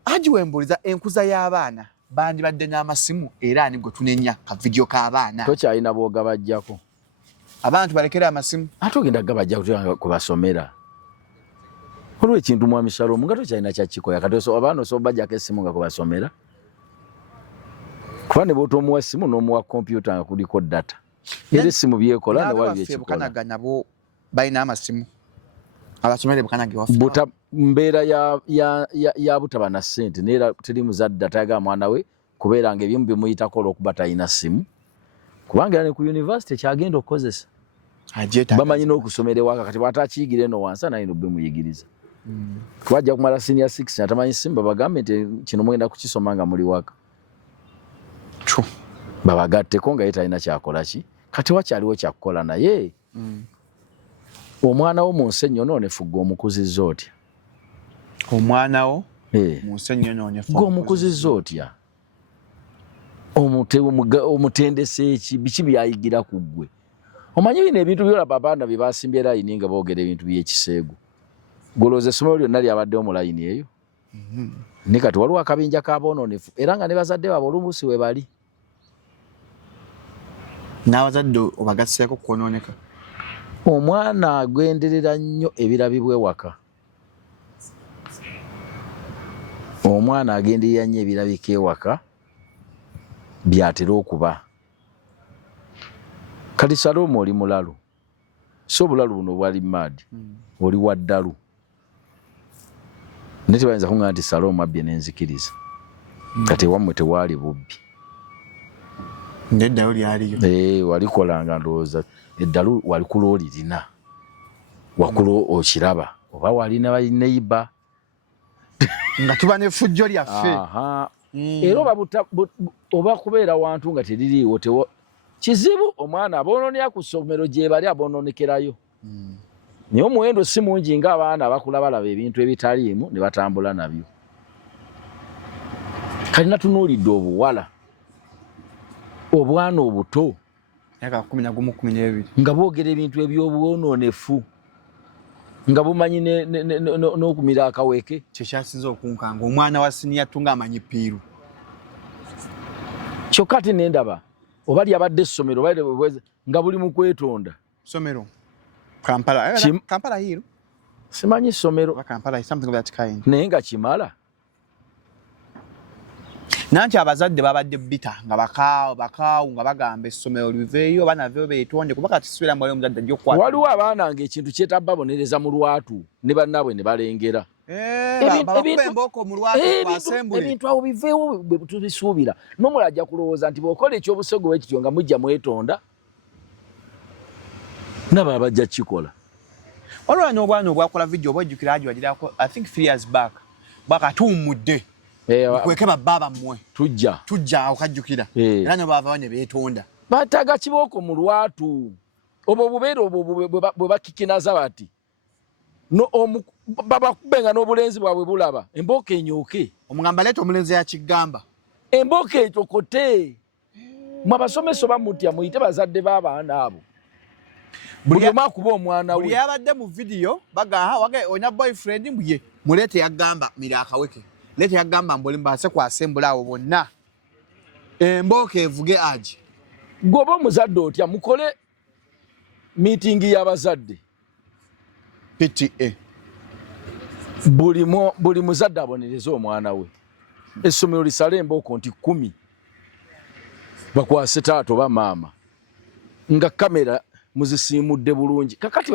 aji wembuliza enkuza y'abaana bandi badde n'amasimu era ani gwe tunenya ka video k'abaana tokyalina bwoga bajjako abantu balekera amasimu ate ogenda gabajja kubasomera olwo ekintu mwami Shalom nga tokyalina kyakikoya kati abaana osobola bajjako essimu nga kubasomera kuba ne bw'otomuwa essimu n'omuwa kompyuta nga kuliko data era essimu byekola ne wali ekikola nabo balina amasimu abasomere bukanage wafu mbeera ya butaba na ssente neera teri muzadde atayagala mwana we kubeera nga ebimu bimuyitako olw'okuba talina ssimu kubanga era ne ku yunivasite kyagenda okukozesa bamanyi n'okusomera ewaka kati bw'atakiyigira eno wansi naye no bemuyigiriza kuba ajja kumala senior 6 atamanyi ssimu babagambe nti kino mugenda kukisoma nga muli waka babagatteko nga ye talina kyakola ki kati wakyaliwo kyakukola naye omwana wo mu nsi ennyononefu gwe omukuzizza otya omwana wo mu nsi ennyononefu gwe omukuzizza otya omutendese eki biki byayigira ku ggwe omanyi bino ebintu byolaba abaana bye basimbye layini nga boogera ebintu by'ekiseegu golooza essomero lyonna lyabaddewo mu layini eyo ne kati waliwo akabinja k'aboononefu era nga ne bazadde baabwe olubuusi we bali n'abazadde obagasseeko kwonooneka omwana agenderera nnyo ebirabibwa ewaka omwana agenderera nnyo ebirabika ewaka byatera okuba kati Shalom oli mulalu so obulalu buno bwali maadi oli waddalu naye tebayinza kuŋŋamba nti Shalom abbye n'enzikiriza kati ewammwe tewaali bubbi neddalu lyaliyo walikolanga ndowooza eddalu walikula olirina wakula okiraba oba walina balineiba nga tuba n'effujjo lyaffe era oba kubeera wantu nga teririiwo kizibu omwana aboononera ku ssomero gye bali aboononekerayo naye omuwendo si mungi ng'abaana abakula balaba ebintu ebitaliimu ne batambula nabyo kalina tunuulidde obuwala obwana obuto nga boogera ebintu eby'obwononefu nga bumanyi n'okumira akaweke kyo kyasinza okunkanga omwana wa siniya tunga amanyi piiru kyokka ate nendaba oba lyabadde essomero nga buli mu kwetonda somero Kampala hiru simanyi ssomero naye nga kimala nanti abazadde babadde bita nga bakaawu nga bagamba essomero liveeyo abaana bavyo beetonde kuba kati kisubira mu omuzadde ajja okukwata waliwo abaana ng'ekintu kyetababonereza mu lwatu ne bannaabwe ne balengera ebintu awo biveewo tubisuubira n'omulala ajja kulowooza nti bw'okola ekyobusego bwekityo nga mujja mwetonda nabo abajja kukikola waliwo n'obwana obwakola vidiyo obwejjukira agiwagirako I think 3 years back bwakatuumudde kweke bababa mmwe tujja okajjukira era no bava ne beetonda bataga kibooko mu lwatu obwo bubeera obwo bwe bakikinaza bati babakubenga n'obulenzi bwabwe bulaba embooka enyooke omugamba leeta omulenzi yakigamba embooka ecokote mwe abasomesa oba mutya muyite bazadde b'abaana abo buli omu akuba omwana we buli yabadde mu vidiyo bagaa onya boyfriend mbye muleete yagamba mira akaweke leeta yagamba mboli mbaase kwasembula awo bonna embooka evuge aji gwoba omuzadde otya mukole miitingi y'abazadde PTA buli muzadde abonereza omwana we essomero lisale embooko nti 10 bakwase taata oba maama nga kamera muzisiimudde bulungi kakati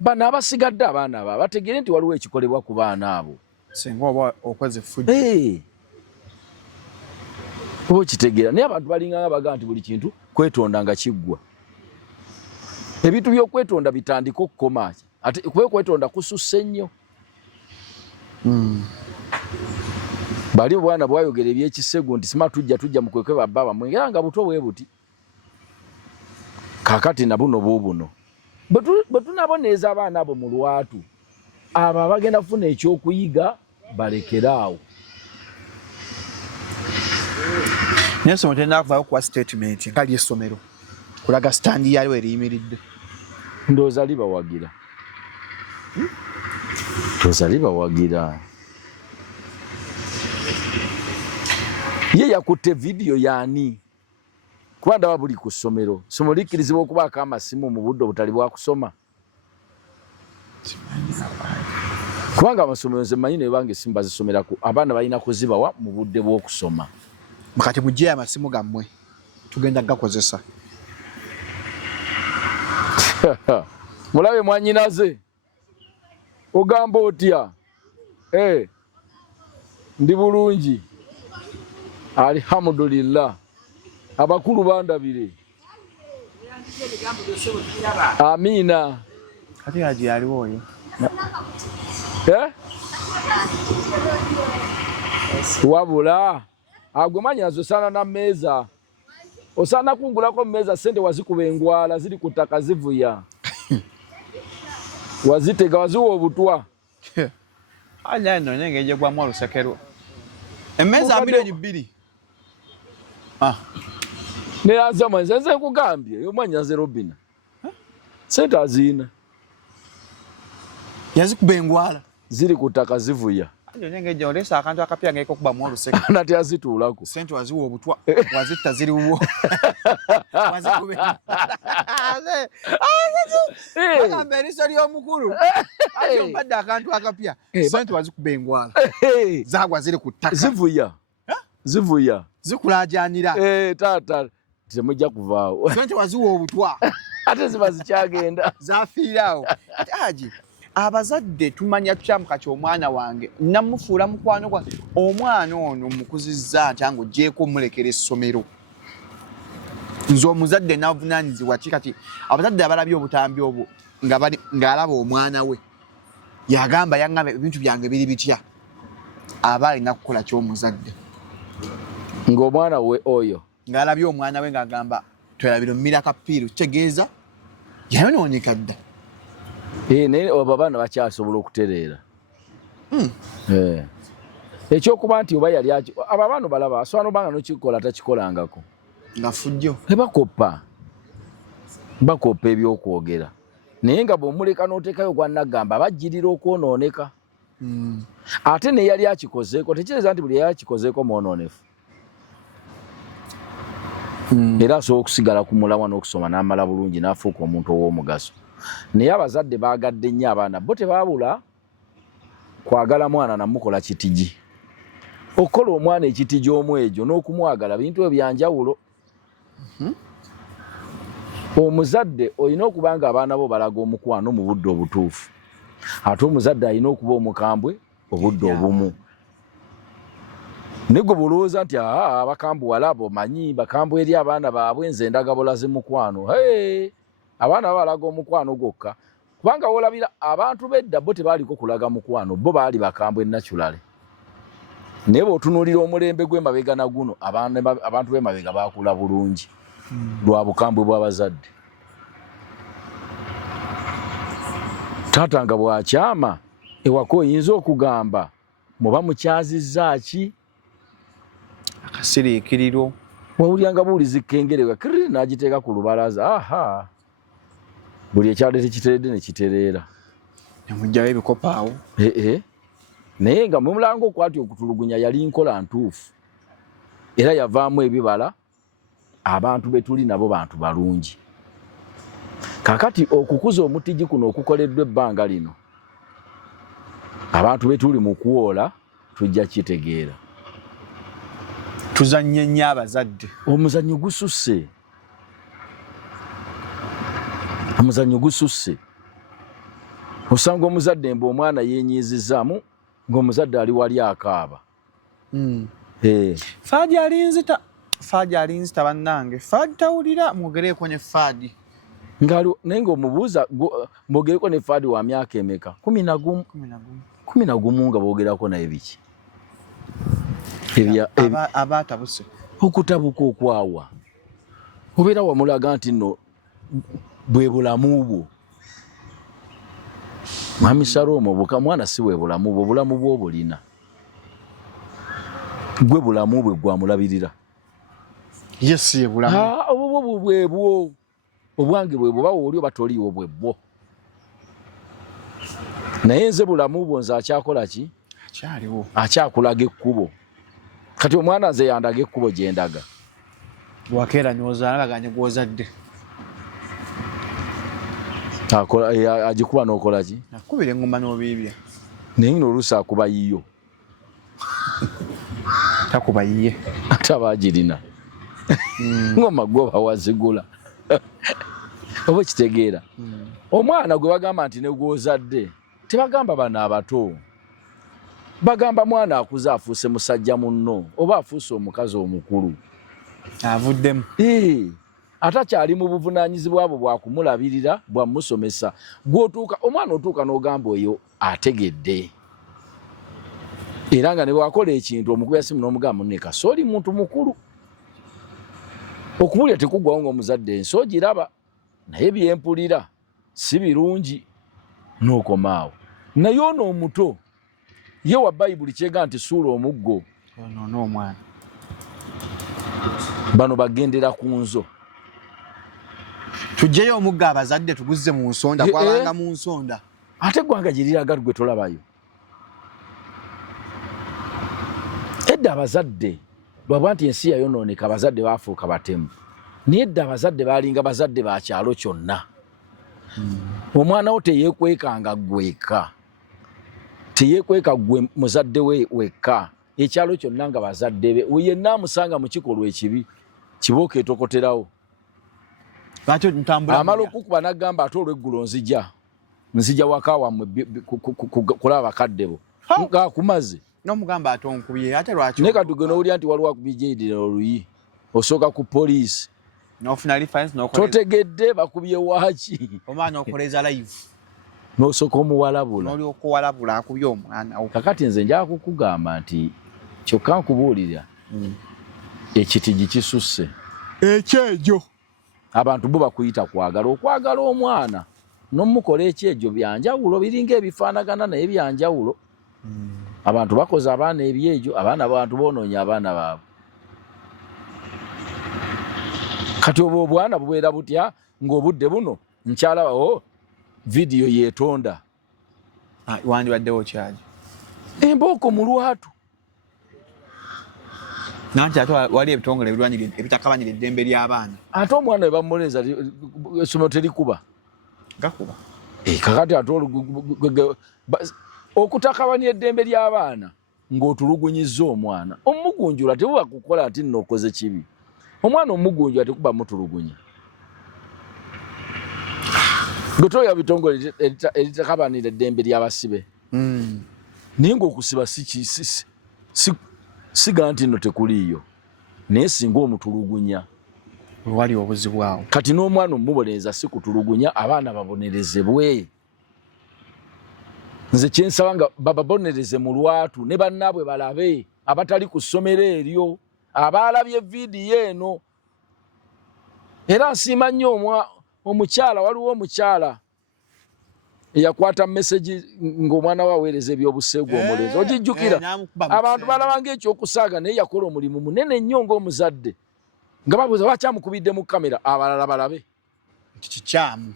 bano abasigadde abaana abo bategere nti waliwo ekikolebwa ku baana abo singa oba okweze fujjo oba okitegeera naye abantu balinganga bagaa nti buli kintu kwetonda nga kiggwa ebintu by'okwetonda bitandika okukoma ate kwetonda kususse nnyo bali bwana bwayogera ebyekisegu nti sima tujja mukwekwe baba mwengera nga buto bwe buti kakati na buno bubuno betunaboneza abaana abo mu lwatu abo bagenda kufuna ekyokuyiga balekeraawo. Nyeso ntenda kuva ku statement kali essomero kulaga stand yaliwe eriyimiridde ndooza libawagira wagira ye yakutte video yani kuba ndaba buli ku ssomero somulikirizibwa okubaako amasimu mu budde obutali bwa kusoma kubanga amasomero nze manyi nebange esimu bazisomeraku abaana balina kuzibawa mu budde bw'okusoma. Mukati mujje amasimu gammwe tugenda gakozesa. Mulabe mwanyinaze ogamba otya? Ndi bulungi alhamdulillah abakulu bandabire amina. Kati haji aliwo oyo wabula agwemanya zosana na meza osana kungulako meza sente wazikuba engwala ziri kutaka zivuya wazitega waziwa obutwa anya no ngeje kwa mwalo sekero emeza milioni 2 ne azama nzenze kugambye yo mwanya ze Robina sente azina yazikuba engwala ziri kutaka zivuya ngeje olesa akantu akapya ngeko kuba mwalo sekero nati azitulako sente waziwa obutwa wazita ziri uwo wazikube Bana mberiso lyo mukuru ayo mbadde akantu akapya sente wazikuba engwala zagwa ziri kutaka zivuya zikulajanira tata temujja kuvaawo sente waziwa obutwa ate ziba zikyagenda zafiirawo aji abazadde tumanya tukyamuka ky'omwana wange namufuula mukwano gwa omwana ono mukuzizza nti ango gyeko mulekera essomero nze omuzadde navunaanyizibwa ki kati abazadde abalabye obutambi obwo ng'alaba omwana we yagamba yaŋŋamba ebintu byange biri bitya aba alina kukola ky'omuzadde ng'omwana we oyo ng'alabye omwana we ng'agamba twerabira mmira kapiiru kitegeeza yayonooneka dda naye abo abaana bakyasobola okutereera ekyokuba nti oba yali abo abaana balaba asobola nobanga nokikola takikolangako nga fujjo bakoppa ebyokwogera naye nga bw'omuleka n'oteekayo gwannagamba bajjirira okwonooneka ate ne yali akikozeeko tekireeza nti buli yali akikozeeko mwonoonefu era asobola okusigala ku mulamwa n'okusoma n'amala bulungi n'afuuka omuntu ow'omugaso. Naye abazadde baagadde nnyo abaana bo tebaabula kwagala mwana namukola kitigi okola omwana ekitigi omwejo n'okumwagala bintu ebyanjawulo. Omuzadde olina okuba nga abaana bo balaga omukwano mu budde obutuufu ate omuzadde alina okuba omukambwe obudde obumu. Nego bulowooza nti abakambuwala abo manyi bakambwe eri abaana baabwe nze ndagabola zimukwano abaana balaga omukwano gwokka kubanga wolabira abantu bedda bo tebaaliko kulaga mukwano bo baali bakambwe naturally naye bw'otunuulira omulembe gw'emabega na guno abantu b'emabega baakula bulungi lwa bukambwe bw'abazadde. Taata nga bw'akyama ewaka oyinza okugamba muba mukyazizza ki akasiriikiriro wawulyanga buwuliza ekkengererwa kiriri n'agiteeka ku lubalaza buli ekyalo tekiteredde ne kitereera nemujjayo ebikopo awo naye nga mumulanga okwatya okutulugunya yali nkola ntuufu era yavaamu ebibala abantu betuli nabo bantu balungi. Kakati okukuza omutigi kuno okukoleddwa ebbanga lino abantu betuli mu kuwola tujja kitegeera. Tuzannye nnyo abazadde omuzannyo gususse osanga omuzadde mbu omwana yenyiizizaamu ng'omuzadde ali wali akaaba. Faadi alinzita bannange faadi tawulira mwogereeko ne faadi naye ng'omubuuza mwogereko ne faadi wa myaka emeka 11 nga boogerako naye biki abatabuse okutabuka okwawa obeera wamulaga nti nno bwe bulamu bwo Mwami Salomo buka mwana si bwe bulamu bwo bulamu bwo bulina gwe bulamu bwe gwamulabirira yes ye bulamu obwo bwebwo obwange bwebwo bawo oli batoliiwo bwebwo naye nze bulamu bwo nze akyakola ki akyaliwo akyakulaga ekkubo kati omwana nze yandaga ekkubo gye ndaga wakeera n'ozaalaganye gw'ozadde agikuba n'okola ki nakubira engoma n'obiibya naye ngino oluusi akuba yiyo takuba yiye ate abagirina ngoma gwe bawazigula oba kitegeera omwana gwe bagamba nti ne gw'ozadde tebagamba bano abato bagamba mwana akuze afuuse musajja munno oba afuuse omukazi omukulu avuddemu atakyali mu buvunaanyizibwa bwo bwakumulabirira bwamusomesa gwotuuka omwana otuuka n'ogamba oyo ategedde era nga ne bwakola ekintu omukuya simu n'omugamba munne kasooli muntu mukulu okubulya tekuggwawo ng'omuzadde ensi ogiraba naye byempulira si birungi n'okomaawo naye ono omuto ye wa bayibuli kyega nti suula omuggo n'omwana bano bagendera ku nzo tujjeyo omugga abazadde tuguzze mu nsonda gwabanga mu nsonda ate eggwanga gye liraga gwe tolabayo edda abazadde lwabwa nti ensi yayonooneka abazadde baafuuka batemu naye edda abazadde baalinga bazadde ba kyalo kyonna omwana wo teyeekwekanga gweka teyeekweka gwe muzadde we wekka ekyalo kyonna nga bazadde be yenna amusanga mu kikolwa ekibi kibooka etokoterawo amala okukuba n'agamba ate olw'eggulo nzija waka wammwe kulaba bakadde bo ng'akumaze n'omugamba ate onkubye ate lwaki naye katugenda owulya nti waliwo akubijeedira oluyi osooka ku poliisi n'ofuna reference totegedde bakubye waaki omwana okoleza live n'osooka omuwalabula n'olyoka owalabula akubye omwana kakati nze njala kukugamba nti kyokka nkubuulira ekitigi kisusse ekyejo abantu bo bakuyita okwagala omwana n'omukola ekyejo byanjawulo biringa ebifaanagana naye byanjawulo abantu bakoze abaana ebyejo abaana abantu boonoonya abaana baabwe kati obwo obwana bubeera butya ng'obudde buno nkyalabawo vidiyo yeetonda wandibaddewo kyaki embooko mu lwatu nanti ate wali ebitongole ebitakabanyira eddembe ly'abaana ate omwana we bamuleza essomero terikuba gakuba kakati ate okutakabanya eddembe ly'abaana ng'otulugunyizza omwana omugunjula tebuba kukola ati nno okoze kibi omwana omugunjula tekuba mutulugunya gwe toya bitongole eritakabanira eddembe ly'abasibe naye ng'okusiba siga nti nno tekuliiyo naye singa omutulugunya wali obuzibu awo kati n'omwana omubonereza si kutulugunya abaana babonerezebwe nze kyensaba nga bababonereze mu lwatu ne bannaabwe balabe abatali ku ssomero eryo abaalabye vidiyo eno era nsiima nnyo omukyala waliwo omukyala eyakwata mesegi ng'omwana we aweereza ebyobuseegu omulenzi ogijjukira abantu balaba ng'ekyokusaaga naye yakola omulimu munene nnyo ng'omuzadde nga babuuza lwaki amukubidde mu kamera abalala balabe kikyamu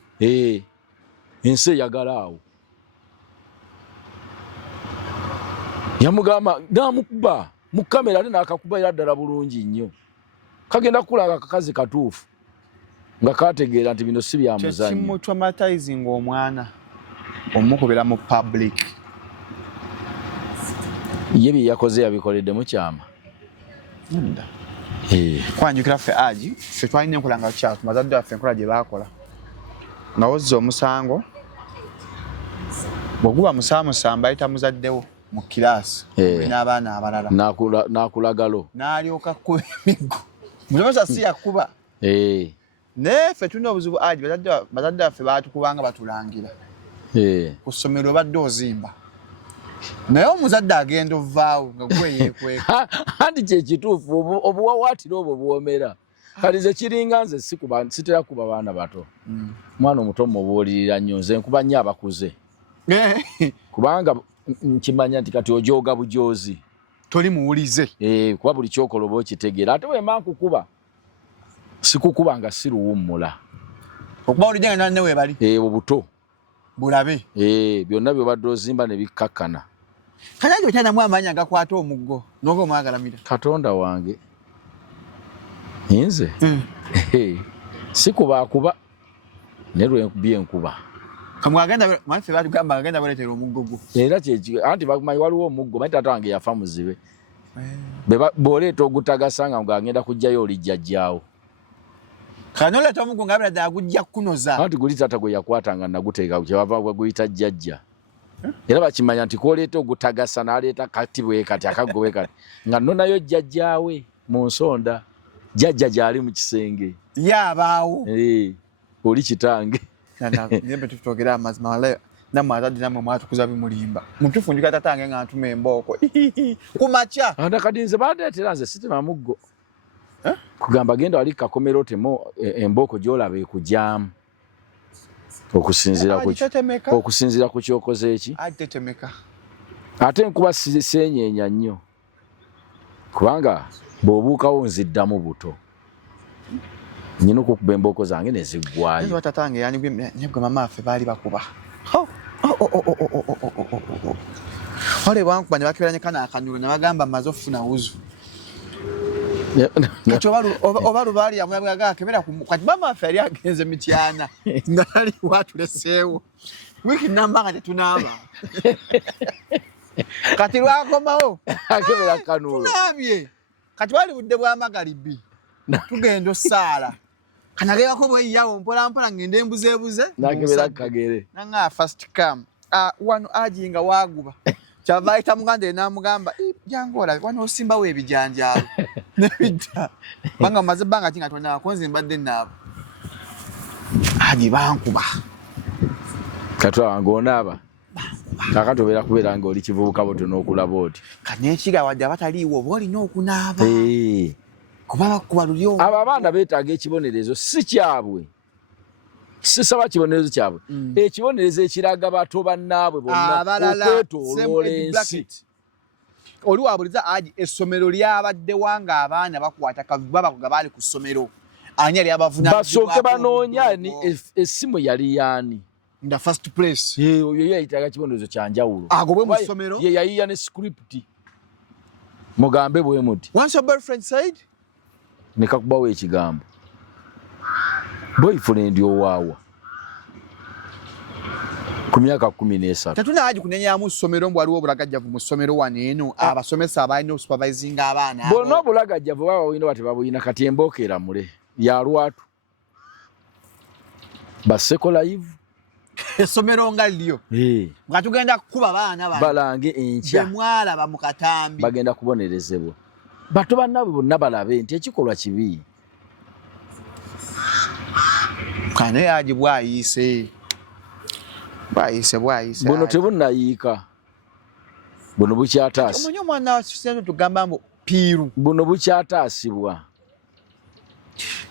ensi eyagala awo yamugamba namukuba mu kamera ate n'akakuba era ddala bulungi nnyo kagenda kukulanga akakazi katuufu nga kategeera nti bino si byamuzanyo kyekimutramatizinga omwana omukubira mu public ye bye yakoze yabikoledde mu kyama kwanjukira ffe agi ffe twalina enkola nga kyatu bazadde baffe enkola gye baakola nga wozza omusango bweguba musaamusamba ayita muzaddewo mu kiraasi n'abaana abalala n'akulagalo n'alyoka kuba emiggo musomesa si yakuba naye ffe tulina obuzibu agi bazadde baffe baatukubanga batulangira ku ssomero obadde ozimba naye omuzadde agenda ovaawo nga gwe yeekweka anti kyekituufu obuwawaatiro obwo buwomera kati ze kiringa nze sitera kuba baana bato mwana omuto mubuulirira nnyo nze nkuba nnyo abakuze kubanga nkimanya nti kati ojooga bujoozi toli muwulize kuba buli kyokola oba okitegeera ate wema nkukuba sikukuba nga siruwummula okuba olidde nga nanne weebali obuto bulabe byonna byobadde ozimba ne bikkakkana kati ate okyanamu amaanyi agakwata omuggo n'oba omwagalamira katonda wange nze sikubaakuba ne lwenkubye enkuba mwaffe batugamba agenda baleetera omuggo gwo era anti bamanyi waliwo omuggo manyi taata wange yafa muzibe bw'oleeta ogutagasa nga ng'agenda kujjayo oli jjajjaawo kati n'oleeta omuggo nga abira ddala gujja kunoza anti guli taata gwe yakwatanga naguteeka kyebava guyita jjajja era bakimanya nti kwoleeta ogutagasa n'aleeta kati bwe kati akaggo bwe kati nga nnonayo jjajjaawe mu nsonda jjajja gy'ali mu kisenge yaabaawo oli kitange naye tutogera amazima wala nammwe azadde nammwe mwatukuza bimulimba mutuufu njika tatange nga ntuma embooko kumakya kati nze bandeetera nze sitima muggo kugamba genda wali kakomero temu embooko gy'olaba ekujyamu okusinziira ku kyokoze eki ate enkuba seenyeenya nnyo kubanga bw'obuukawo nziddamu buto nyina okukuba embooko zange ne ziggwayo tatange yanigwe mama affe baali bakuba wale bwankuba ne bakeberanye kana akanyulo ne bagamba maze ofuna wuzu kati oba lubaali yamulaga akebera kati mama affe yali agenze mityana nga yali watuleseewo wiiki nambanga tetunaaba kati lwakomawo akebera kanulo tunaabye kati wali budde bw'amagalibi tugenda osaala kanageyako bweyiyawo mpolampola ngende embuzeebuze nakebera kagere nanga first come wano ajinga waaguba kyava ayita muganda enamugamba jangu olabe wano osimbawo ebijanjaalo nebidda banga maze bbanga kinga tonaako nze mbadde naabo aji bankuba katwa wange onaaba kakati obeera kubeera nga oli kivubuka boto n'okulaba oti kanekiga wadde abataliiwo oba olina okunaaba kuba bakuba luli abo abaana beetaaga ekibonerezo si kyabwe sisaba kibonerezo kyabwe ekibonerezo ekiraga bato bannaabwe bonna okwetooloola ensi oli wabuliza aji essomero lyabaddewa nga abaana bakwata babakuga baali ku ssomero ani yali abavunaanyizibwako basooke banoonya ni essimu yali yaani nda first place oyo yayitaga kibonerezo kyanjawulo agobwe mu ssomero ye yayiya ne script mugambe bwe muti once your boyfriend said nekakubawo ekigambo boyfriend owaawa ku myaka 13 tetunaaji kunenyamu ssomero mbu waliwo obulagajjavu mu ssomero wano eno abasomesa abalina osupervising abaana bonna obulagajjavu baba buyina bati babuyina kati embookera mule yalwatu baseko live essomero nga lyo nga tugenda kukuba baana balange enkya mwalaba mu katambi bagenda kubonerezebwa bato bannaabwe bonna balabe nti ekikolwa kibi kane yaji bwayise buno tebunayiika buno bukyataasi omunye omwana waseno tugamba mbu piiru buno bukyataasibwa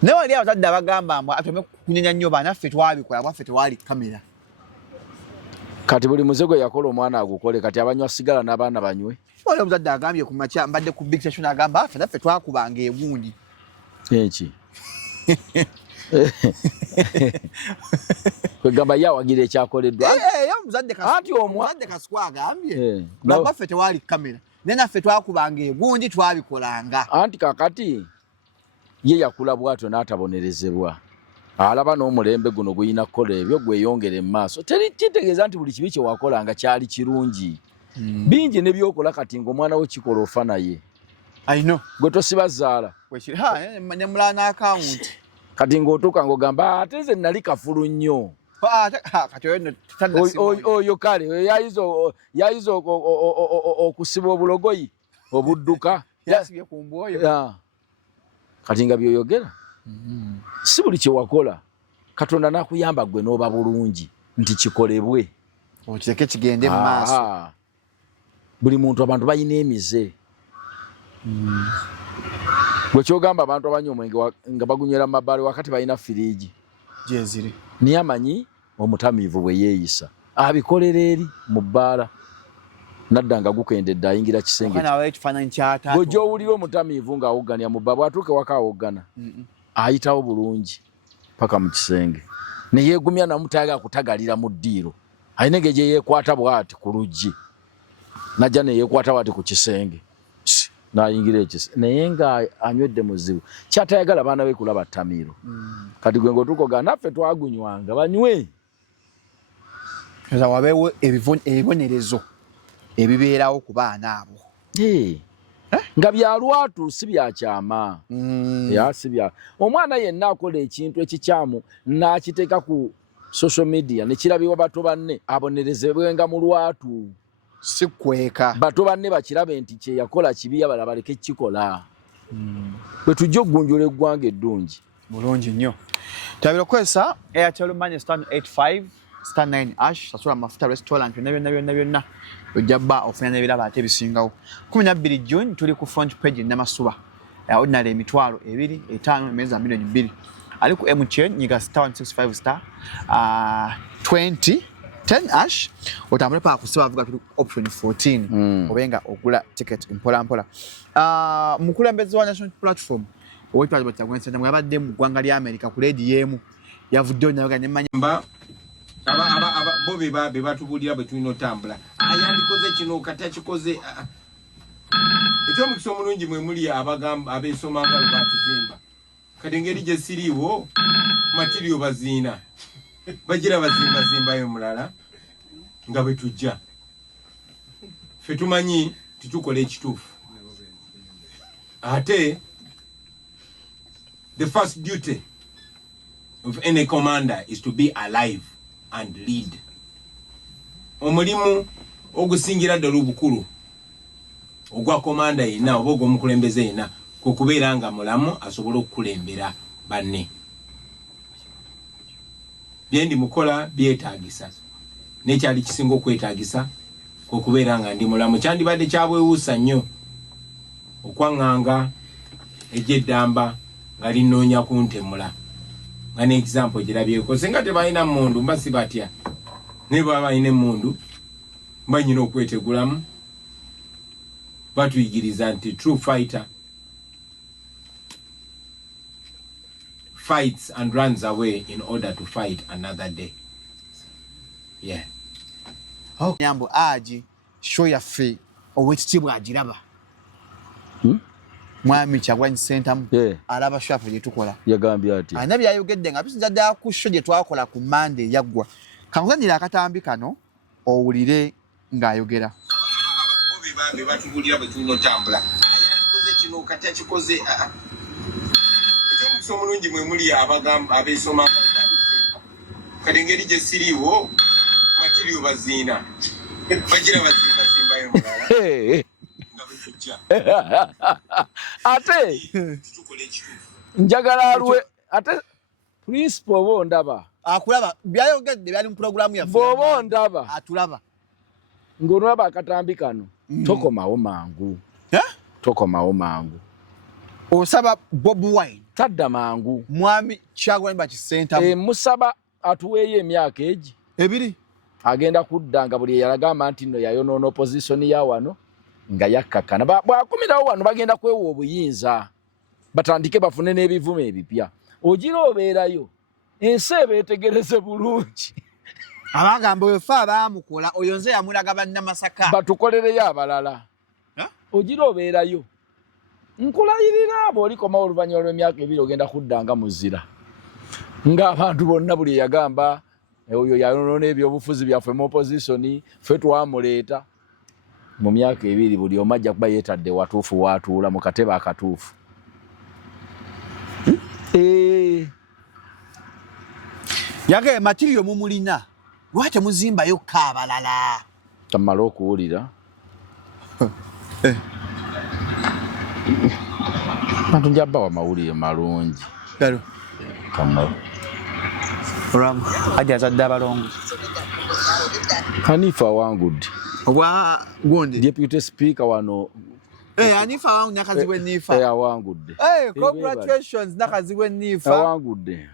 naye wali abazadde abagamba mbu atome kunyenya nnyo banaffe twabikola bwaffe tewali kamera kati buli muze gwe yakola omwana agukole kati abanywa sigala n'abaana banywe wali omuzadde agambye ku makya mbadde ku big station agamba affe naffe twakubanga egundi enki kwegamba yawagira ekyakoleddwa omuzadde kasukwa agambye nabaffe tewali kamera naye naffe twakubanga egundi twabikolanga anti kakati ye yakula bwatyo n'atabonerezebwa alaba n'omulembe guno guyina kukola ebyo gweyongere mu maaso kitegeeza nti buli kibi kye wakolanga kyali kirungi bingi ne byokola kati ng'omwana we kikola ofa naye gwe tosiba zzaala ne mulana akawunti kati ng'otuuka ng'ogamba ate nze nali kafulu nnyo oyo kale yayiza okusiba obulogoyi obudduka kati nga byoyogera si buli kye wakola Katonda nakuyamba gwe n'oba bulungi nti kikolebwe okireke kigende mu maaso buli muntu abantu bayina emize gwe kyogamba abantu abanywa omwenge nga bagunywera mu mabaale wakati bayina firiji gyeziri niye amanyi omutamiivu bwe yeeyisa abikolera eri mu bbaala nadda nga gukendedde ayingira kisenge gwe gy'owulira omutamiivu ng'awoggania mu bbaala bw'atuuka ewaka awoggana ayitawo bulungi paka mu kisenge ne yeegumya namu tayagala kutagalira mu ddiiro ayina engeri gye yeekwata bw'ati ku luggi najja ne yeekwata bw'ati ku kisenge n'ayingira ekisenge naye nga anywedde muzibu kyatayagala baana be kulaba ttamiiro kati gwe ng'otuuka naffe twagunywanga banywe wabeewo ebibonerezo ebibeerawo ku baana abo nga bya lwatu si byakyama si bya omwana yenna akola ekintu ekikyamu n'akiteeka ku social media ne kirabibwa bato banne abonerezebwenga mu lwatu si kweka bato banne bakirabe nti kye yakola kibi abalala baleke kikola bwe tujja okugunjula eggwanga eddungi bulungi nnyo tabira okozesa Airtel Money *85 *9# sasula amafuta restaurant byonna ojja bba ofuna n'ebiraba ate ebisingawo 12 June tuli ku front page Namasuba ordinary emitwalo 2 5 emeza milioni 2 ali ku MTN nyiga *165 20 10# otambule pa kusiba avuga option 14 obenga ogula ticket mpola mpola mukulembeze wa national platform owitwa Kyagulanye mwabadde mu ggwanga lya America ku radio yemu yavudde onyaga nemanya bobe babe batubulira bwe tulina otambula ayandikoze kino kata kikoze ekyo mukisa omulungi mwe muli abagamba abesomanga batuzimba kati engeri gye siriiwo materiyo baziina bagira bazimbayo mulala nga bwe tujja ffe tumanyi titukola ekituufu ate the first duty of any commander is to be alive and lead. Omulimu ogusingira ddala obukulu ogwa komanda yenna oba ogw'omukulembeze yenna kwe kubeera nga mulamu asobola okukulembera banne. Bye ndi mukola byetaagisa n'ekyali kisinga okwetaagisa kwe kubeera nga ndi mulamu. Kyandibadde kyabwewuusa nnyo okwaŋŋanga ejjeddamba nga linnoonya kuntemula. Nga ne example girabyeko singa tebalina mmundu mba si batya ne baba balina emmundu mba nyina okwetegulamu batuyigiriza nti true fighter fights and runs away in order to fight another day. Yeah. Oh, nyambo aji show ya free owekitibwa agiraba. Mwami Kyagulanye Ssentamu alaba shafu gye tukola yagambye ati anabi yayogedde nga bisinza ddala ku show gye twakola ku Monday yaggwa kankuzanira akatambi kano owulire ng'ayogera bobi babe batubulira bwe tulina otambula ayandikoze kino kati akikoze ekyo mukisa omulungi mwe muli abagamba abesomanga kati engeri gye siriiwo materiyo baziina bagira bazimbayo mulala ate njagala alwe ate principal bo ndaba akulaba byayogedde byali mu programu ya bo ndaba atulaba ng'onolaba akatambi kano tokomawo mangu tokomawo mangu osaba Bob Wine tadda mangu mwami Kyagulanye Ssentamu musaba atuweeyo emyaka egi ebiri agenda kudda nga buli yalagamba nti nno yayonoona opposition ya wano nga yakkakana bwakumirawo wano bagenda kwewa obuyinza batandike bafune n'ebivume ebipya ogira obeerayo ensi ebeetegereze bulungi abagamba oyo fa abaamukola oyo nze yamulaga bannamasaka batukolereyo abalala ogira obeerayo nkulayirira abo olikomawo oluvannyuma lw'emyaka ebiri ogenda kudda nga muzira ng'abantu bonna buli yagamba oyo yayonoona ebyobufuzi byaffe mu opposition ffe twamuleeta mu myaka ebiri buli omu ajja kuba yeetadde watuufu watuula mu katebe akatuufu. Yage materiyo mumulina lwaki muzimbayo kaabalala tamala okuwulira bantu njabba wa mawulire malungi kalo kamala Ram aja zadde abalongo Hanifa wangudde Obwa gundi. Deputy Speaker wano. Anifa wangu nakazibwe nifa. Awangudde. Congratulations nakazibwe nifa. Awangudde.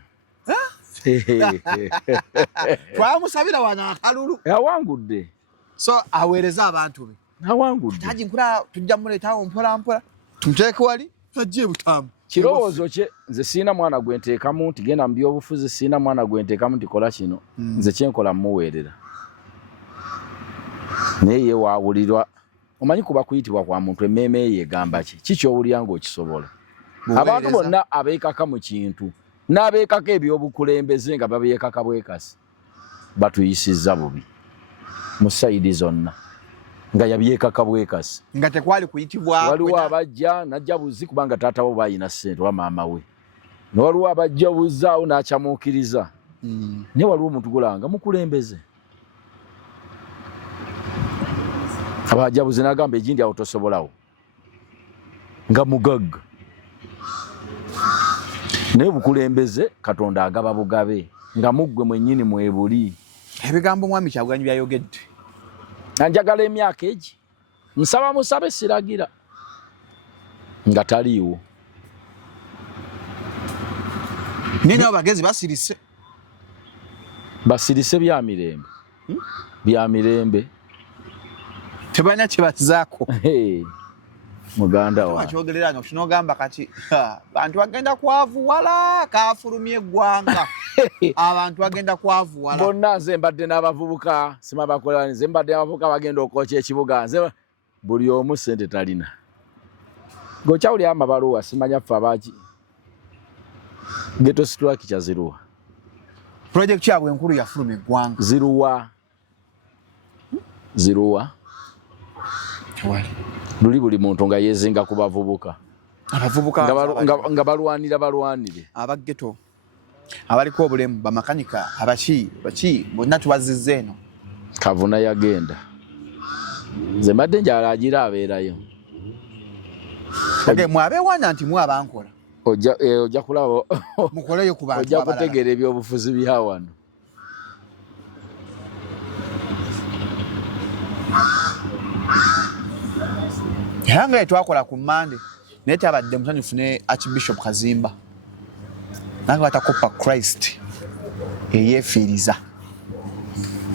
Twamusabira wana akalulu. Awangudde. So aweereza abantu be. Awangudde. Taji nkula tujja muletawo mpola. Tumteeke wali tajje butamu. Kirowoozo kye nze siina mwana gwe nteekamu nti genda mu byobufuzi siina mwana gwe nteekamu nti kola kino. Nze kyenkola mmuweerera. Naye ye waawulirwa. Omanyi kuba kuyitibwa kwa muntu emmeeme ye egamba ki? Kikyowulira ng'okisobola. Abantu bonna abeekaka mu kintu n'abeekaka ebyobukulembeze nga babeekaka bwekasi batuyisizza bubi mu sayidi zonna nga yabyekaka bwekasi nga tekwali kuyitibwa waliwo abajja najja buzi kubanga taata bo bayina ssente wa maama we waliwo abajja buzaawo n'akyamuukiriza naye waliwo omuntu gulanga mukulembeze abajja buzi n'agamba egindi awo tosobolawo nga mugagga naye bukulembeze Katonda agaba bugabe nga muggwe mwennyini mwebuli. Ebigambo mwami Kyagulanyi byayogedde. Njagala emyaka egi nsaba musabe siragira nga taliiwo. Nene abagezi basirise bya mirembe. Bya mirembe. Tebanya kibazaako. Muganda wa. Wakyogerera no kinogamba kati abantu bagenda kwavuwala kafulumye eggwanga. Abantu bagenda kwavuwala. Bonna nze mbadde n'abavubuka sima bakola nze mbadde abavubuka bagenda okwocha ekibuga nze buli omu ssente talina. Gokyawuli amabaluwa simanya ffe abaki. Geto strike kya ziruwa. Project yabwe enkulu yafulumye eggwanga. Ziruwa. Wali. Buli muntu nga yezinga ku bavubuka. Abavubuka nga balwanire. Abageto. Abaliko obulemu bamakanika abachi bonna tubazizza eno. Kavuna yagenda. Nze mbadde njala agira abeerayo. Kage mwabeewana nti mwabankola. Ojja kulaba mukoleyo ku bantu ojja kutegeera ebyobufuzi bya wano. Yange twakola ku Monday nete abadde musanyufu ne Archbishop Kazimba. Nange batakopa Christ eyefiiriza.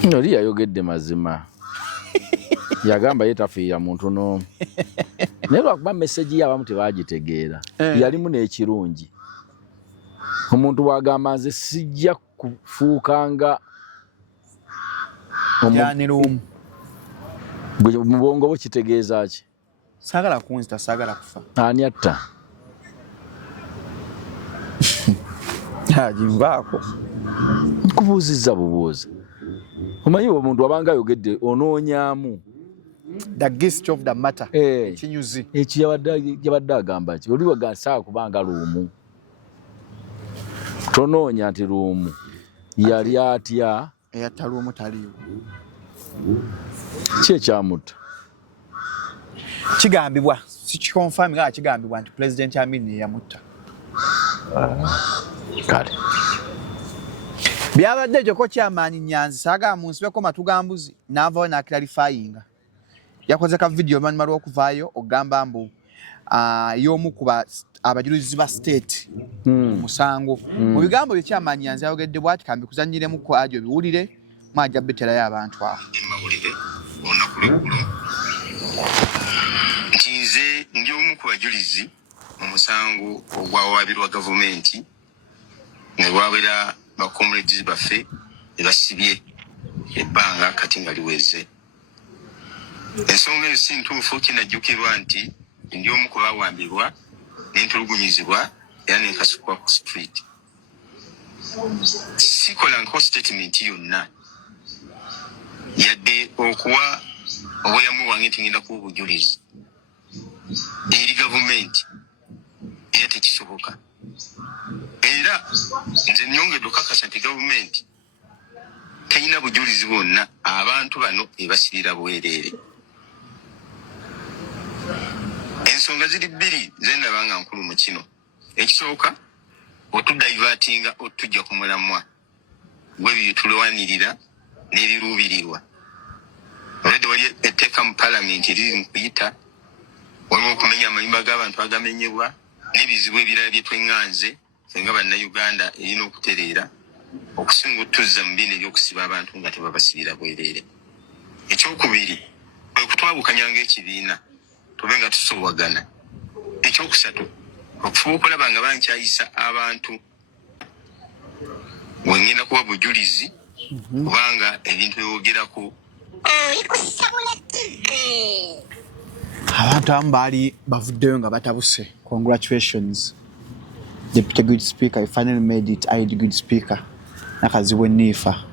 Noli yayogedde mazima. Yagamba yetafiira muntu no. Naye lwakuba message y'abamu tebagitegeera. Yalimu n'ekirungi. Omuntu bw'agamba nze sijja kufuukanga Janirumu. Mu bwongo bwo kitegeeza ki? Sagala kunzita sagala kufa. Ani atta? Jimbaako. Nkubuuzizza bubuuzi. Omanyi omuntu abanga ayogedde onoonyaamu. The gist of the matter. Kinyuzi. Yabadde agamba ki? Oli wagansaa kubanga luumu. Tonoonya nti luumu. Yali atya? Eyataluumu taliiwo. Ki ekyamutta? Kigambibwa sikikonfirm nga kigambibwa nti President Amin yamutta. Kale. Byabadde joko kyamaanyi Nyanzi saga mu nsibeko matugambuzi n'avaayo n'aklarifyinga. Yakoze ka video manyi malwa okuvaayo ogamba mbu y'omu kuba abajulizi ba state musango. Mu bigambo bye kyamaanyi Nyanzi yayogedde bw'ati kambi kuzanyiremu ko ajo biwulire mwajja beterayo abantu awo. Nze ndi omu ku bajulizi mu musango ogwawabirwa gavumenti ne wabera ba comrades baffe ne basibye ebbanga kati nga liweze. Ensonga eyo si ntuufu kinajjukirwa nti ndi omu ku bawambirwa n'entulugunyizibwa era n'ekasukwa ku street. Sikola nko statement yonna yadde okuwa obweyamo bwange nti ngenda kuba obujulizi eri gavumenti era tekisoboka. Era nze nyongedde okakasa nti gavumenti terina bujulizi bwonna abantu bano ebasirira bwereere. Ensonga ziri bbiri zendaba nga nkulu mu kino. Ekisooka otudaivatinga otujja ku mulamwa gw'ebyo tulwanirira n'ebiruubirirwa. wali etteeka mu paalamenti eriri mu kuyita waliwo okumenya amayumba g'abantu agamenyebwa n'ebizibu ebirala bye tweŋŋanze nga bannayuganda erina okutereera okusinga otuzza mu bino ebyokusiba abantu nga tebabasibira bwereere. Ekyokubiri kwe kutwabukanya ng'ekibiina tube nga tusobwagana. Ekyokusatu okufuba okulaba nga bankyayisa abantu wengenda kuba bujulizi kubanga ebintu byogerako abantu abamu baali bavuddeyo nga batabuse. Congratulations Deputy Good Speaker, you finally made it. I good speaker nakaziwe nifa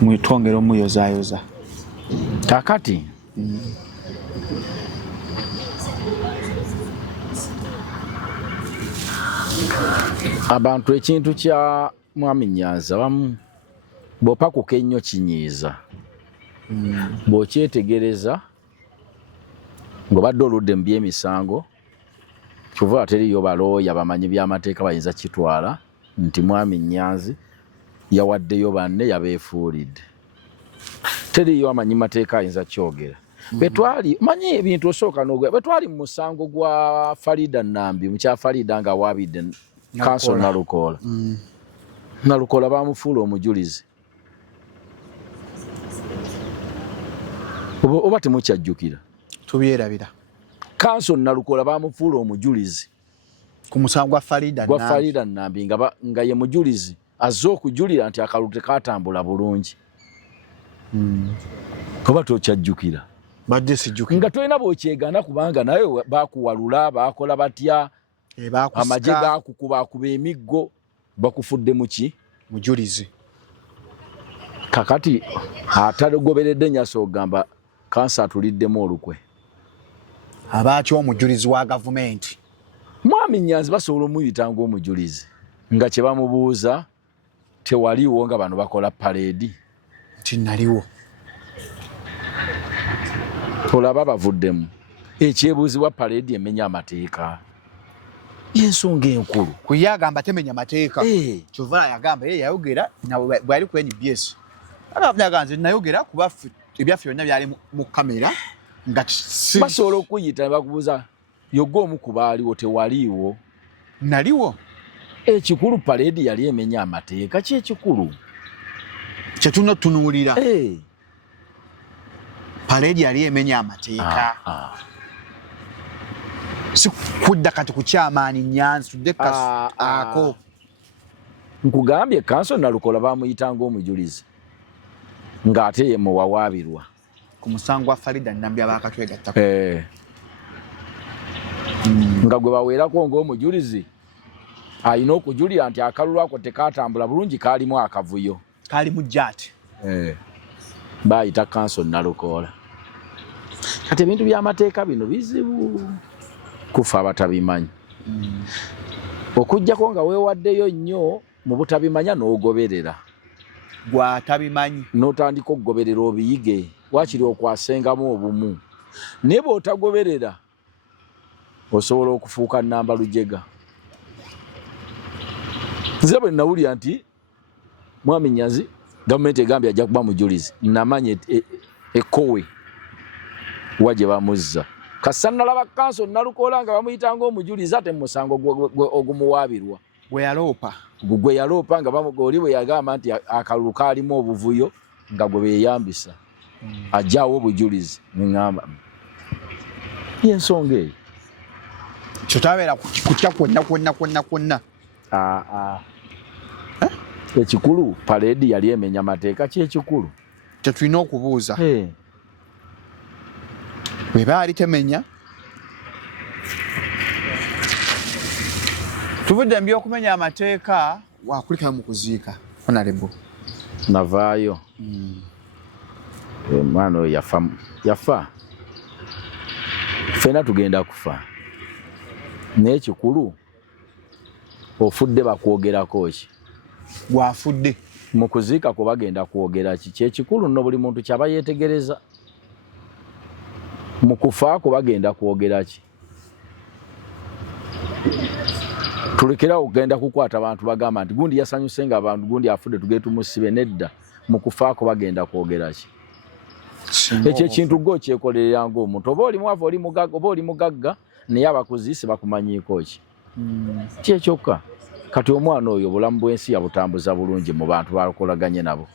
mwitwongera omuyozaayoza kakati abantu ekintu kya Mwami Nyanzi bamu bw'opakuka ennyo kinyiiza bw'okyetegereza ng'obadde oludde mu by'emisango kyova teriyo balooya bamanyi by'amateeka bayinza kitwala nti Mwami Nyanzi yawaddeyo banne yabeefuulidde. Teriyo amanyi mateeka ayinza kyogera. Betwali manyi ebintu osooka n'ogwa betwali mu musango gwa Farida Nambi mukya Farida nga waabidde Council Nalukoola. Nalukoola baamufuula omujulizi. Oba temukyajjukira? Tubyerabira. Council Nalukoola baamufuula omujulizi ku musango gwa Farida Nambi nga ye mujulizi azze okujulira nti akalulu tekatambula bulungi. Oba tokyajjukira? Badde sijjukira. Nga tolina bw'okyegaana kubanga naye baakuwalula baakola batya amagye gaakukuba emiggo bakufudde muki mujulizi. Kakati atalogoberedde Nyaso ogamba kansa atuliddemu olukwe. Abaaki omujulizi wa gavumenti. Mwami Nyanzi basobola omuyita ng'omujulizi nga kye bamubuuza tewaliwo nga bano bakola paredi. Tinaliwo. Olaba bavuddemu. Ekyebuuzibwa paredi emenya amateeka. Y'ensonga enkulu. Kuye agamba temenya mateeka. Kyova yagamba ye yayogera bwali ku NBS. Agavuga nayogera kuba ebyaffe byonna byali mu kamera nga basobola okuyita bakubuuza yogga omu ku baaliwo tewaliiwo. Naliwo. Ekikulu paredi yali emenya amateeka kyekikulu. Kyetunotunuulira. Paredi yali emenya amateeka. Si kudda kati ku kyamaani Nyanzi tudde ako. Nkugambye Council Nalukoola baamuyita ng'omujulizi ng'ate ye muwawaabirwa ku musango gwa Farida Nambi abaakatwegattako. Nga gwe baweerako ng'omujulizi alina okujulira nti akalulu ako tekatambula bulungi kaalimu akavuyo. Kaalimu jjaati. Baayita Council Nalukoola. Kati ebintu by'amateeka bino bizibu kufa abatabimanyi. Okujjako nga weewaddeyo nnyo mu butabimanya n'ogoberera. Gw'atabimanyi. N'otandika okugoberera obiyige waakiri okwasengamu obumu. Naye bw'otagoberera osobola okufuuka nnamba lujega. Nze bwe nawulira nti Mwami Nyanzi gavumenti egambye ajja kuba mujulizi namanya ekkowe wa gye bamuzza. Kasa nalaba Council Nalukoola nga bamuyita ng'omujulizi ate mu musango ogumuwaabirwa. Gwe yaloopa. Gwe yaloopa nga oli bwe yagamba nti akalulu kaalimu obuvuyo nga gwe beeyambisa. Ajjaawo obujulizi neŋŋamba. Y'ensonga eyo. Kyotabeera kutya kwonna. Ekikulu paredi yali emenya mateeka kyekikulu. Tetulina okubuuza. Bwe baali temenya. Tuvudde mu by'okumenya amateeka wakulika mu kuziika. Honorable. Navaayo. Omwana oyo yafa. Ffenna tugenda kufa. Naye ekikulu ofudde bakwogerako ki? Gwafudde. Mu kuziika kwe bagenda kwogera ki? Kyekikulu nno buli muntu kyaba yeetegereza. Mu kufa kwe bagenda kwogera ki? Tulekera okugenda kukwata abantu bagamba nti gundi yasanyuse nga abantu gundi afudde tugende tumusibe nedda. Mu kufa kwe bagenda kwogera ki? ekyo ekintu go kyekolerera ng'omuntu oba oli mwavu oli mugagga oba oli mugagga naye abakuzisi bakumanyiiko ki kyekyokka kati omwana oyo obulamu bw'ensi yabutambuza bulungi mu bantu bakolaganye nabo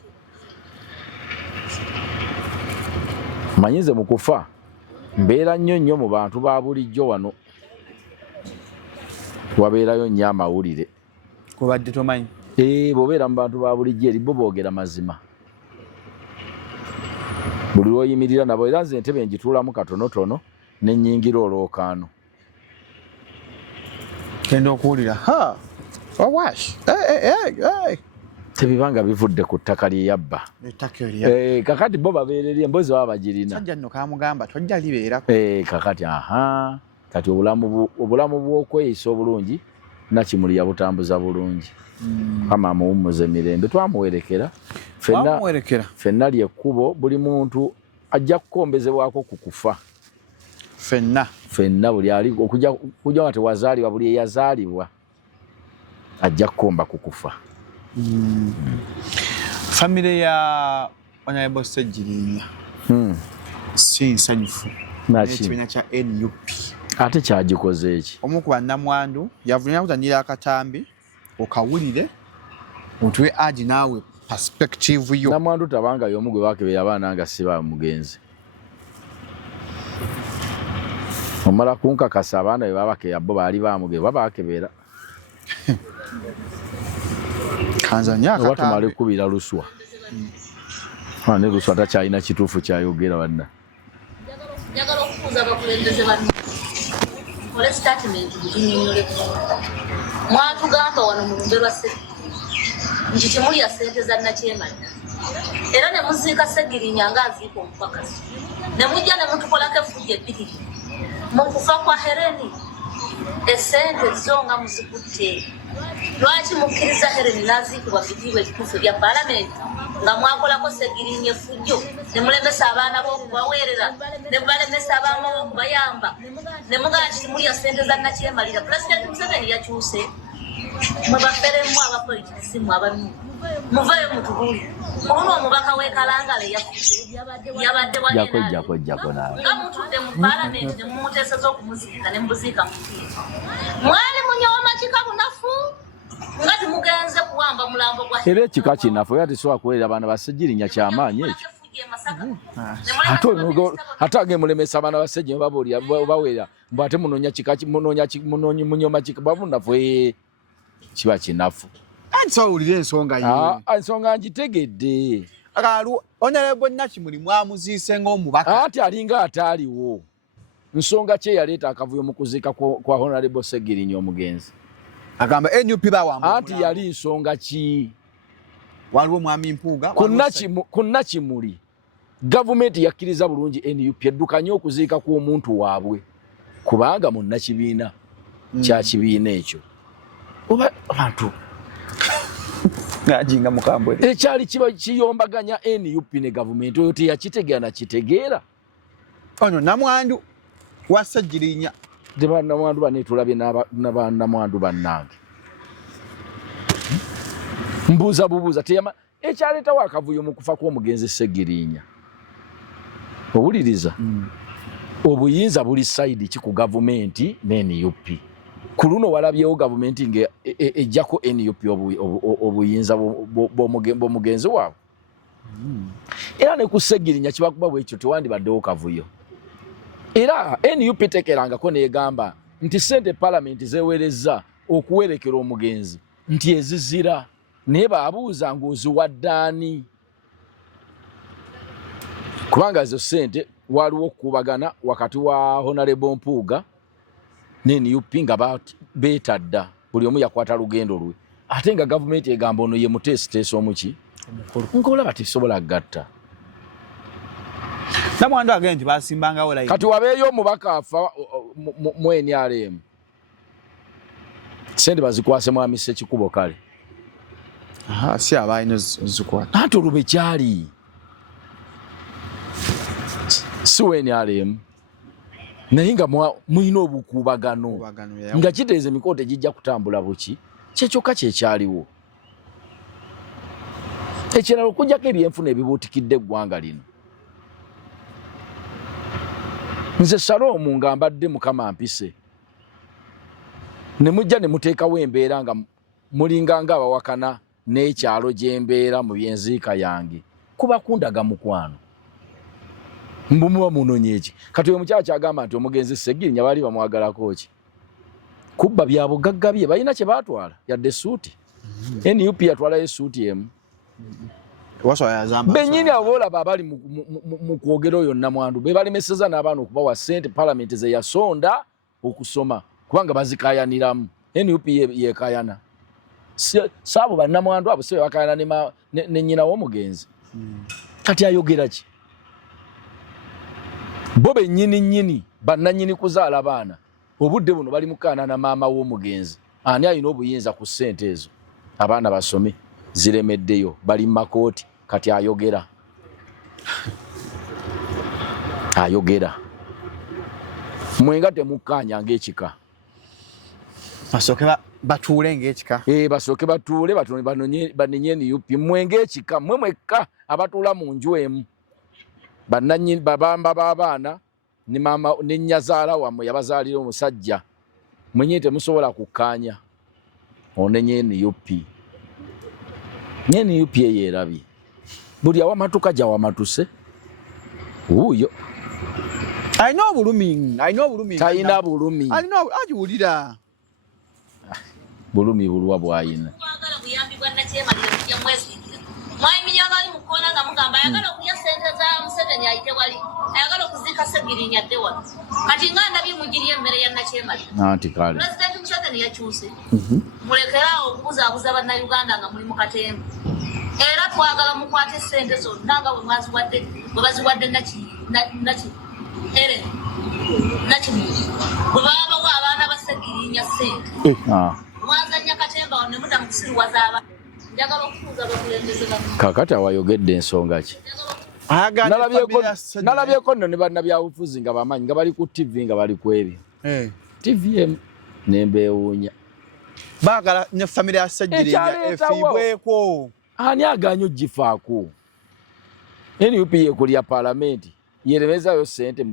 manyize mu kufa mbeera nnyo mu bantu ba bulijjo wano wabeerayo nnyo amawulire kubadde tomanyi bw'obeera mu bantu ba bulijjo eri bo boogera mazima buli lw'oyimirira nabo era nze entebe ngituulamu katonotono ne nnyingira olwokaano genda okuwulira wawash tebibanga bivudde ku ttaka lye yabba kakati bo babeereri emboozi baba bagirina sajja nno kamugamba tojja libeerako kakati kati obulamu bw'okweyisa obulungi Nakimuli yabutambuza bulungi kama amuwummuza emirembe twamuwerekera ffenna lyekkubo buli muntu ajja kukombezebwako ku kufa ffenna buli ali okujja nga tewazaalibwa buli eyazaalibwa ajja kukomba ku kufa famire ya Honorable Ssegirinya si nsanyufu n'ekibiina kya NUP ate kyagikoze eki omu ku bannamwandu yavunira kutandira akatambi okawulire otuwe agi naawe perspective yo namwandu tabanga y'omu gwe baakebera abaana nga si bamugenzi omala kunkakasa abaana be babakebera bo baali bamugenzi babaakebera kanzanya akatambi batumale kubira luswa ne luswa takyalina kituufu kyayogera banna njagala okubuuza abakulembeze banno ole statement butunyonyole mwatugamba wano mu lumbe lwa Ssegirinya nti temulya ssente za Nakyemali era ne muziika Ssegirinya ng'aziika omupakasi ne mujja ne mutukolako efujjo ebbiri mu kufa kwa Hereni essente zo nga muzikutte lwaki mukkiriza Hereni n'aziikibwa bitiibwa ebituufu ebya paalamenti nga mwakolako Ssegirinya effujjo ne mulemesa abaana b'okubaweerera ne mubalemesa abaama b'okubayamba ne mugamba nti temulya ssente za Nakyemalira. Pulezidenti Museveni yakyuse mwe bafferemu abapolitikisi mmwe abamu muveeyo mutubuulire oluno omubaka w'e Kalangala eyafuse yabadde jakojjako naawe nga mutudde mu paalamenti ne mumuteeseza okumuziika ne mubuziika mutiivu mwali munyooma kika bunafu nga temugenze kuwamba mulambo gwa era ekika kinafu era tesobola kuweerera abaana ba Ssegirinya kyamaanyi ekyo ate agemulemesa abaana ba Ssegirinya baweerera mbu ate munyooma kika babunafu kiba kinafu nsawulira ensonga ngitegedde Honorable Nakimuli mwamuziise ng'omubaka ati alinga ataaliwo nsonga ki eyaleeta akavuyo mu kuziika kwa Honorable Ssegirinya omugenzi agamba NUP bawamba anti yali nsonga ki waliwo mwami Mpuuga ku Nakimuli gavumenti yakkiriza bulungi NUP eddukanye okuziika kw'omuntu waabwe kubanga mu Nakibiina kya kibiina ekyo oba abantu ngajinga mukambwe ekyali kiba kiyombaganya NUP ne gavumenti oyo teyakitegeera nakitegeera ono namwandu wa Ssegirinya namwandu banetulabye n'abannamwandu bannange mbuuza bubuuza ekyaleetawo akavuyo mu kufa kw'omugenzi Ssegirinya owuliriza obuyinza buli sayidi ki ku gavumenti ne NUP ku luno walabyewo gavumenti ng'ejjako NUP obuyinza bw'omugenzi waabwe era ne ku Ssegirinya kibakuba bwekyo tewandibaddewo kavuyo era NUP tekerangako negamba nti ssente paalamenti zeweerezza okuwerekera omugenzi nti ezizira naye baabuuza ng'oziwaddaani kubanga ezo ssente waliwo okukubagana wakati wa Honorable Mpuuga ne NUP nga beetadda buli omu yakwata lugendo lwe ate nga gavumenti egamba ono ye muteesiteesi omuki ng'olaba tesobola gatta namwandu agende nti basimbangawo layini kati wabeeyo omubaka afa mu NRM sente bazikwase mwami Ssekikubo kale si abaayina zikwata anti olwo bekyali si wa NRM naye nga mulina obukuubagano nga kitegeeza emikolo tegijja kutambula buki kyekyokka kyekyaliwo ekirala okugjako ebyenfuna ebibuutikidde eggwanga lino nze Shalom nga mbadde Mukama mpise ne mujja ne muteekawo embeera nga mulinga nga abawakana n'ekyalo gy'embeera mu byenziika yange kuba kundaga mukwano mbumuwa munonye eki kati oyo mukyala kyagamba nti omugenzi Ssegirinya baali bamwagalako ki kubba bya bugagga bye balina kye baatwala yadde suuti NUP yatwalayo suuti emu bennyini abo boolaba abali mu kwogera oyo Namwandu be balemeseza n'abaana okubawa ssente palamenti ze yasonda okusoma kubanga bazikayaniramu NUP yekayana saabo bannamwandu abo sibe bakayana ne nnyina w'omugenzi kati ayogera ki bo bennyini bannannyini kuzaala abaana obudde buno bali mukaana na maama w'omugenzi ani alina obuyinza ku ssente ezo abaana basome ziremeddeyo bali mu makooti kati ayogera mwenga temukkaanya ng'ekika basooke batuule ng'ekika basooke batuule banenye NUP mwenge ekika mmwe mwekka abatuula mu nju emu bannannyini babamba b'abaana ne maama ne nnyazaala wammwe yabazaalira omusajja mwenye temusobola kukkaanya onenye NUP NUP yeerabye buli awamatuka gyawamatuse wuuyo alina obulumi talina bulumi agiwulira bulumi bulwa bwayina mwayiminyanga ali mukoona nga mugamba ayagala okulya ssente za Museveni ayite wali ayagala okuziika Ssegirinya dde wano kati nga ndabye mugirya emmere ya Nakyemali anti kale pulezidenti Museveni yakyuse mulekeraawo okubuzaabuza bannayuganda nga muli mu katemba era twagala mukwate ssente zonna nga bwe baziwadde bwe babawa abaana ba Ssegirinya ssente mwazanya katemba wano ne mudda mu kusiriwaza abaana kakati awayogedde ensonga ki nalabyeko nno ne bannabyabufuzi nga bamanyi nga bali ku TV nga bali ku ebyo TVM nembeewuunya baagala ne famire ya Ssegirinya efiibweko ani aganya ogifaako NUP yekulya palamenti yeremezayo ssente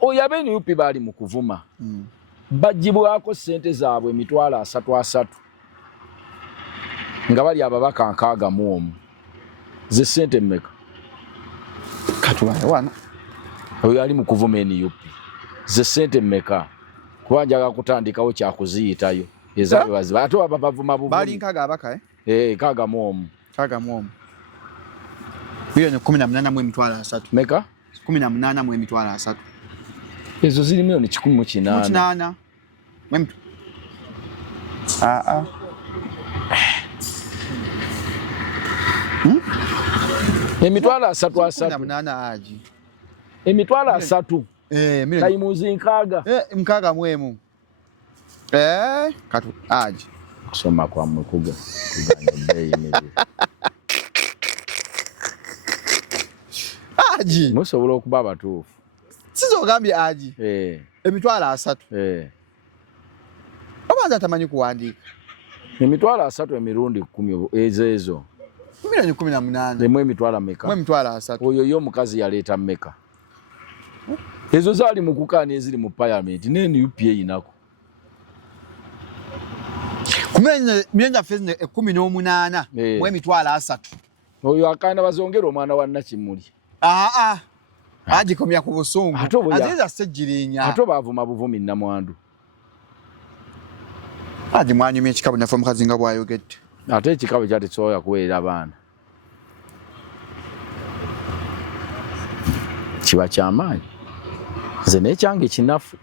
oyo abe NUP baali mu kuvuma bagibwako ssente zaabwe emitwalo 3 nga bali ababaka 61 ze ssente mmeka katulaye wana oyo ali mu kuvuma NUP ze ssente mmeka kuba njaga kutandikawo kyakuziyitayo ezabe baziba ate abavuma buvumi bali nkaga abaka kaga muomu bilioni 18 mu emitwalo 3 meka 18 mu emitwalo 3 ezo ziri milioni 18 emitwalo 3 emitwalo 3 tayimuzi nkaaga mu emu katu aji kusoma kwammwe kuganya aji musobola okuba abatuufu sizogambye aji emitwalo 3 obanza tamanyi kuwandiika emitwalo 3 emirundi 10 ezo milioni 18 mu emitwalo meka mu emitwalo 3 oyo yo omukazi yaleeta meka ezo zaali mu kukaana eziri mu parliament ne NUP eyinako kumenya fezi 18 mu emitwalo 3 oyo akaana bazongera omwana wa Nakimuli agikomya ku busungu aziza Ssegirinya ate baavuma buvumi Namwandu mwanyumya ekikabu nafe omukazi nga bwayogedde ate ekikabu kyatesobola kuweerera abaana kiba kyamaanyi nze nekyange kinafu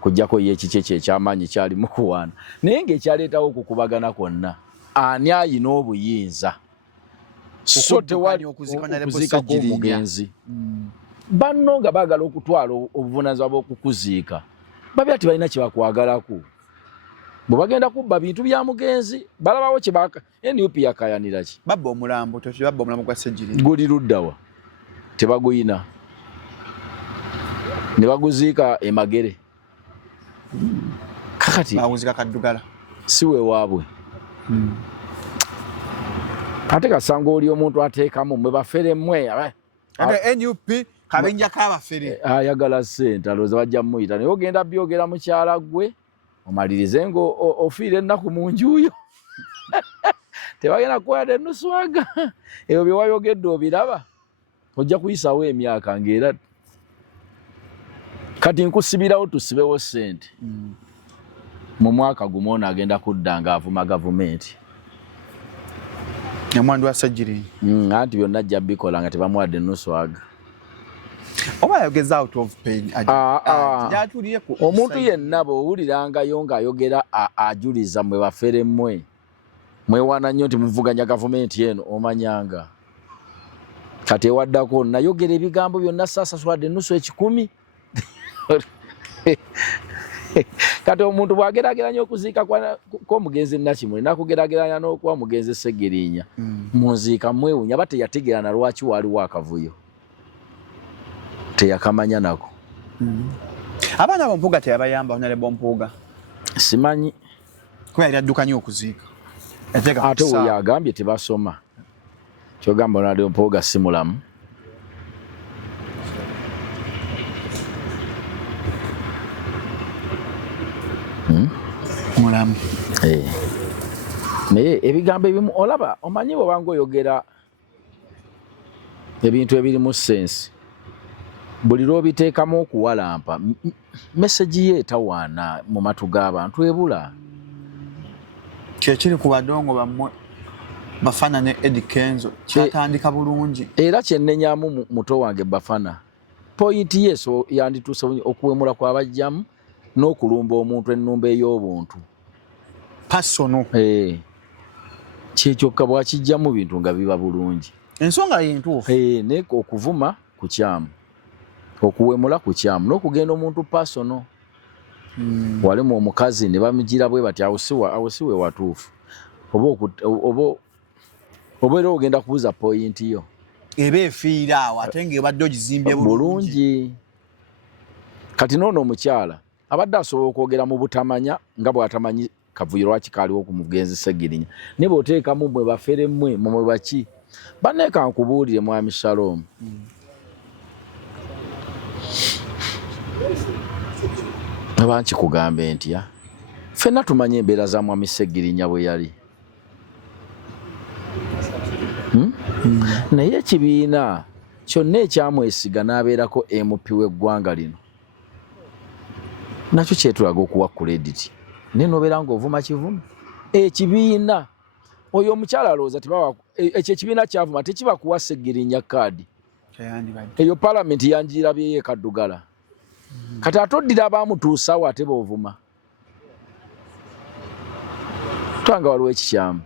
kujjako ye ekiki ekyekyamaanyi kyali mu kuwaana naye ng'ekyaleetawo okukubagana kwonna ani ayina obuyinza so tewali okuziikako omugenzi banno nga baagala okutwala obuvunaanyizibwa bw'okukuziika babi ati balina kye bakwagalako bwe bagenda kubba bintu bya mugenzi balabawo kye NUP yakayanira ki babba omulambo gwa Ssegirinya guli luddawa tebaguyina ne baguziika Emagere kakati bawuzika Kaddugala si we waabwe ate kasanga oli omuntu ateekamu mwe bafere mmwe NUP kabinja kabafere ayagala ssente alowooza bajja muyita naye ogenda byogera mukyala gwe omalirize nga ofiire ennaku mu njuyo tebagenda kukwata enuswaga ebyo bye wayogedde obiraba ojja kuyisawo emyaka ng'era kati nkusibirawo tusibewo ssente mu mwaka gumu ono agenda kudda ng'avuma gavumenti emwandu wa sajjiri anti byonna ajja bikola nga tebamuwadde enuswaga oba yogeza out of pain omuntu yenna bw'owulirangayo ng'ayogera ajuliza mwe bafere mmwe mwewaana nnyo nti muvuganya gavumenti eno omanyanga kati ewaddako nayogera ebigambo byonna saasasuladde ennusu 10 kati omuntu bw'agerageranya okuziika kw'omugenzi Nakimuli nakugerageranya n'okuba mugenzi Segirinya munziika mwewunya aba teyategeera na lwaki waaliwo akavuyo teyakamanya nako abaana bompuuga teyabayamba onale bompuuga simanyi kuba yali addukanya okuziika ate oyo agambye tebasoma kyogamba onale bompuuga si mulamu mulamu naye ebigambo ebimu olaba omanyi bwobanga oyogera ebintu ebirimu sensi buli lw'obiteekamu okuwalampa meseji ye etawaana mu matu g'abantu ebula kyekiri ku badongo bammwe Bafana ne Eddie Kenzo kyatandika bulungi era kyenenyamu muto wange Bafana pointi yeso yandituuse okuwemula kw'abajjamu n'okulumba omuntu ennumba ey'obuntu personal kyekyoka bwakijjamu bintu nga biba bulungi ensonga y'entuufu naye okuvuma kukyamu okuwemula kukyamu n'okugenda omuntu personal walemu omukazi ne bamugira bwe bati awusiwe watuufu oba era ogenda kubuuza pointi yo eba efiira awo ate ng'ebadde ogizimbye bulungi kati noono omukyala abadde asobola okwogera mu butamanya nga bw'atamanyi kavuyo lwaki kaaliwo ku mugenzi Segirinya ne bw'oteekamu mwe bafere mmwe mwe baki banneeka nkubuulire mwami Shalom abanki kugambe ntya ffenna tumanye embeera za mwami Segirinya bwe yali naye ekibiina kyonna ekyamwesiga n'abeerako MP w'eggwanga lino nakyo kyetulaga okuwa credit naye n'obeera ng'ovuma kivumu ekibiina oyo omukyala alowooza ekyo ekibiina kyavuma tekiba kuwa Segirinya kaadi eyo palamenti yanjirabyeyo ekaddugala kati ate oddira abaamutuusawo ate boovuma twanga waliwo ekikyamu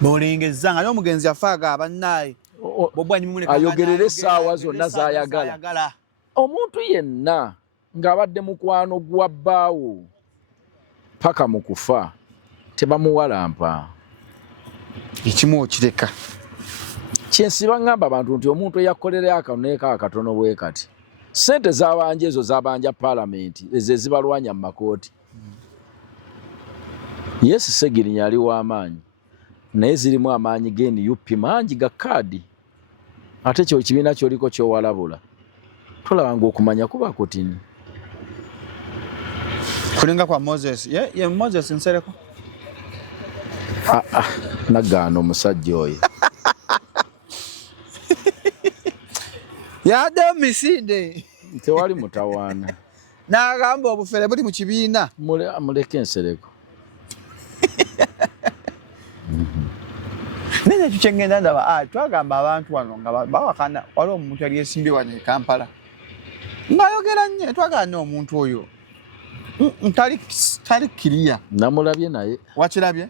bw'olengezza nga n'omugenzi afaaga abannaye ayogerera essaawa zonna z'ayagala omuntu yenna ng'abadde mukwano gwa bbaawo paka mu kufa tebamuwalampa ekimu okireka kyensiba ngamba abantu nti omuntu eyakolera akaneeka akatono bwe kati ssente z'abanja ezo z'abanja palamenti ezo ezibalwanya mu makooti Yes Segirinya yali w'amaanyi naye zirimu amaanyi g'NUP mangi ga kaadi ate kyo kibiina kyoliko kyowalabula tolaba ng'okumanya kuba kutini kulinga kwa Moses ye Moses nsereko nagaana omusajja oyo yadde misinde tewali mutawaana n'agamba obufere buli mu kibiina muleke ensereko nene tukyengenda ndaba twagamba abantu wano nga bawakana waliwo omuntu yali yesimbye wano e Kampala ng'ayogera nnyo twagala n'omuntu oyo tali kiriya namulabye naye wakirabye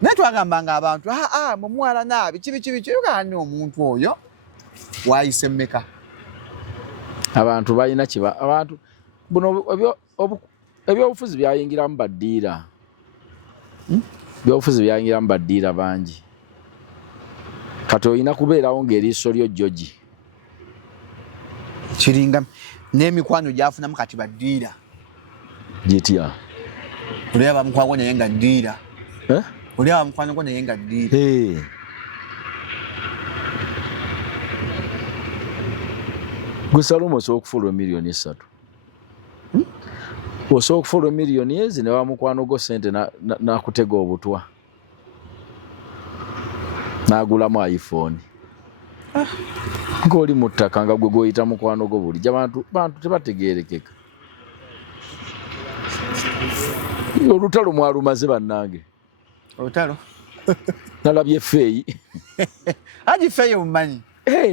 naye twagamba nga abantu mumuwala naabi kibi yogala n'omuntu oyo waayise mmeka abantu balina kiba abantu buno ebyobufuzi byayingiramu baddiira byobufuzi byayingiramu baddiira bangi kati olina kubeerawo ng'eriiso lyo Joji kiringa n'emikwano gyafunamu kati baddiira gitya olaba mukwano naye nga ddiira olaba mukwano naye nga ddiira Gusaluma osobola okufulwa miliyoni 3. Osobola okufulwa miliyoni ezi ne bamukwano go sente nakutega obutwa. N'agulamu iPhone. Ng'oli mu ttaka nga gwe goyita mukwano go buli. Bantu tebategeerekeka. Olutalo mwalumaze bannange. Olutalo? Nalabye Feyi. Haji Feyi omumanyi?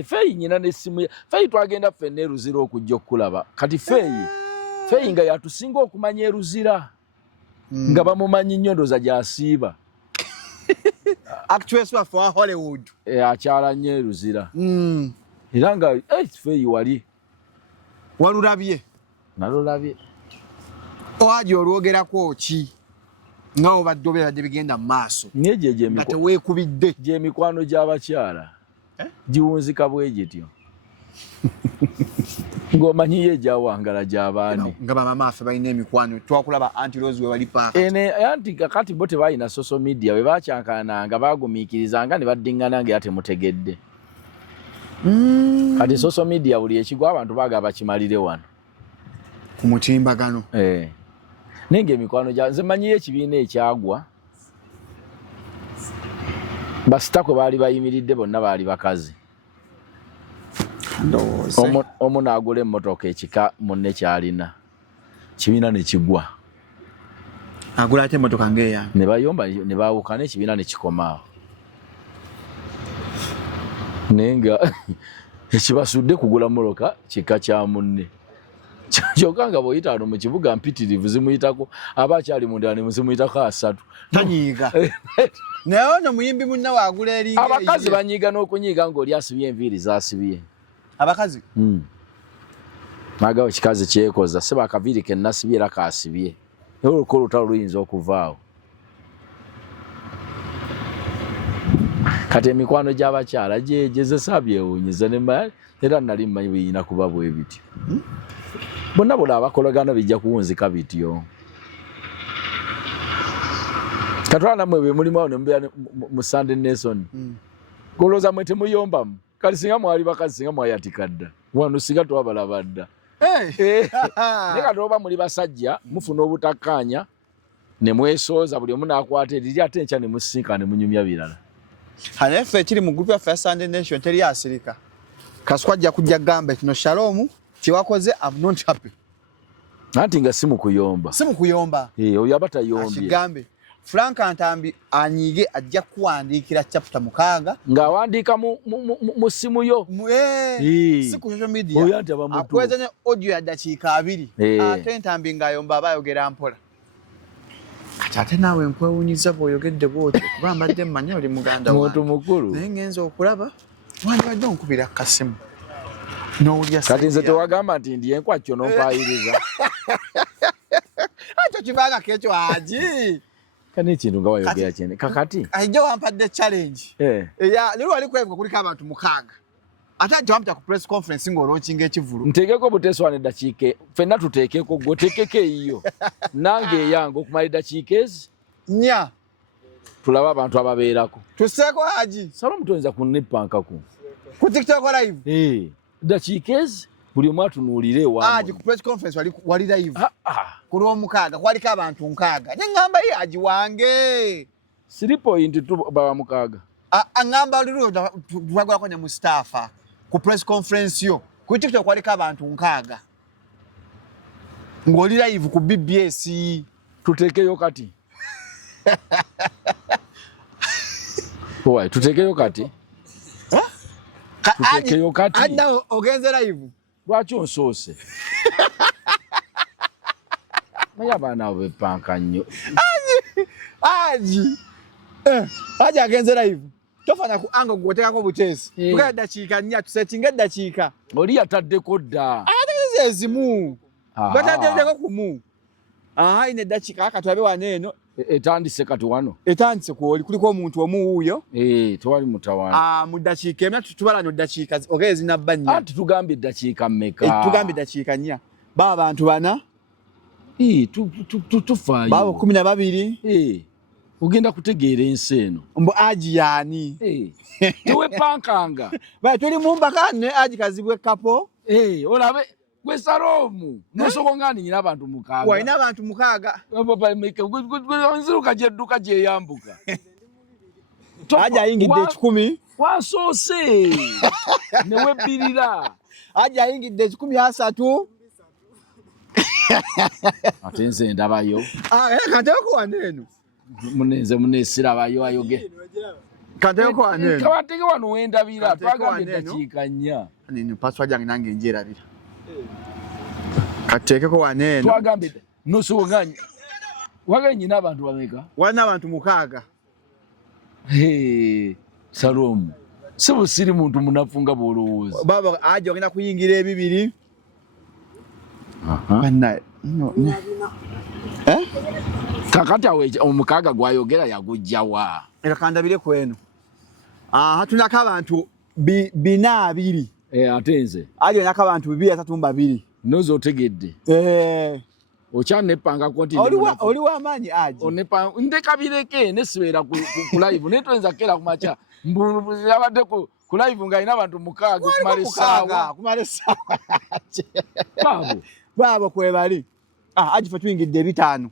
Feyi nyina n'essimu ye. Feyi twagenda ffenna e Luzira okujja okulaba. Kati Feyi nga yatusinga okumanya e Luzira. Nga bamumanyi nnyo ndooza gy'asiiba. Actress wa for Hollywood. Akyala nnyo e Luzira. Era nga Feyi wali. Walulabye? Nalulabye. Owaji olwogerako ki? Nga obadde obeeradde bigenda mu maaso. Nga teweekubidde. Gy'emikwano gy'abakyala. Giwunzika bwe gityo. Ng'omanyi ye gyawangala gy'abaani. Nga bamama affe balina emikwano. Twakulaba Aunty Rose we wali paaka. Anti kakati bo tebalina social media bwe baakyankananga baagumiikirizanga ne baddiŋŋana ng'era temutegedde. Kati social media buli ekigwa abantu baagala bakimalire wano. Ku mutimbagano. Nenge emikwano gya nze manyiyo ekibiina ekyagwa. Basitakwe baali bayimiridde bonna baali bakazi. Omu n'agula emmotoka ekika munne kyalina. Kibiina ne kigwa. Agula ate emmotoka ng'eya. Ne bayomba ne baawukana ekibiina ne kikomaawo. Naye nga ekibasudde kugula mmotoka kika kya munne. Kyokka nga bw'oyita wano mu kibuga mpitirivu zimuyitako aba akyali munda ne zimuyitako 3. Tanyiiga. Naye ono muyimbi munna waagula eringa eyiye. Abakazi banyiiga n'okunyiiga ng'oli asibye enviiri zaasibye. Abakazi? Nagawo kikazi kyekoza seba akaviiri ke nasibye era kaasibye. Naye oluko olutalo luyinza okuvaawo. Kati emikwano gy'abakyala gyezesa byewuunyiza ne era nali mmanyi biyina kuba bwe bityo. Bonna bonna abakolagana bijja kuwunzika bityo. Katwala namwe bwe mulimu awo ne mubeera mu Sunday Nation. Golooza mwe temuyombamu. Kati singa mwali bakazi singa mwayatika dda. Wano singa twabalaba dda. Naye kati oba muli basajja mufuna obutakkaanya ne mwesooza buli omu n'akwata eriri ate enkya ne musisinka ne munyumya birala. Hano effe ekiri mu group yaffe ya Sunday Nation teri asirika. Kasukwa ajja kujja gamba kino Shalom kiwakoze I'm not happy. Anti nga si mu kuyomba. Si mu kuyomba. Oyo aba tayombye. Akigambe. Frank Antambi anyiige ajja kuwandiikira chapter 6. Ng'awandiika mu simu yo. Si ku social media. Akweza ne audio ya dakiika 2. Ate Ntambi ng'ayomba abayogera mpola. Kati ate naawe nkwewunyiza bw'oyogedde bw'otyo kuba mbadde mmanya oli muganda wange. Muntu mukulu. Naye ngenza okulaba wandibadde onkubira kasimu. Kati nze tewagamba nti ndi enkwakyo n'ompaayiriza. Ekyo kibanga kekyo Haji. Kani ekintu nga wayogera kyene. Kakati. Ajja wampadde challenge. Lero wali kwebuka kuliko abantu 6. Ate ajja wampita ku press conference ng'olonkinga ekivulu. Nteekeko buteeswane eddakiika. Ffenna tuteekeko gwe oteekeko eyiyo. Nange eyange okumala eddakiika ezi. 4. Tulaba abantu ababeerako. Tusseeko Haji. Salomu toyinza kunnipankako. Ku TikTok live? Eddakiika ezi buli omu atunuulire ewaabwe. Haji ku press conference wali live. Ku lw'omukaaga kwaliko abantu 6. Ne ngamba ye Haji wange. 3.2 baba mukaaga. Ngamba lulu twagulako ne Mustafa ku press conference yo. Ku TikTok kwaliko abantu 6. Ng'oli live ku BBS. Tuteekeyo kati. Tuteekeyo kati. Tuteekeyo kati. Adda ogenze live. Lwaki onsoose? Naye abaana abo bepanka nnyo. Haji agenze live. Tofana ku ango gwotekako buteesi. Tukaya dakiika 4 tusetinga eddakiika. Oli yataddeko dda. Ategeze ezimu. Bataddeko kumu. Ine eddakiika akatwabe wano eno. Etandise kati wano. Etandise kwoli kuliko omuntu omu wuuyo. Tewali mutawaana. Mu ddakiika emya tubalanya eddakiika ogezi nabba 4. Anti tugambye eddakiika mmeka? Tugambye eddakiika 4. Baba abantu 4. Tufaayo. Baba 12. Ogenda kutegeera ensi eno. Mbu Haji yaani. Tewepankanga. Tuli mu mbaka ne Haji Kazibwe kapo. olabe gwe Salomu nosoko ngani nyina abantu mukaaga. Waina abantu mukaaga. Papa meke nziruka jedduka je yambuka. Aja ayingidde 10. Wasoose. Newe birira. Aja ayingidde 13. Ate nze ndabayo. Kateko waneno. Munesira bayo ayoge. Kateko waneno. Kawateke wano wendabira twagambe dakiika 4. Nini paswa jange nange njerabira. Katekeko waneno. Twagambe nosonganya. Waganye n'abantu bameka. Wana abantu mukaaga. Salomu. Sibu siri muntu munafunga bolowooza. Baba aje ogenda kuyingira ebibiri. Aha. Bana. Kakati awe omukaaga gwayogera yagujjawa. Era kandabire kweno. Hatunako abantu 2. Atenze. Aje nako abantu 232. Nozo otegedde. Ochanepanga konti oli wa manyi aje. Onepa ndekabireke nesibera ku live netwenza kera kumacha. Mbulu yabadde ku live ngaina abantu mukaaga kumale sawa. Babo kwebali. Aje fa tuyingidde 5.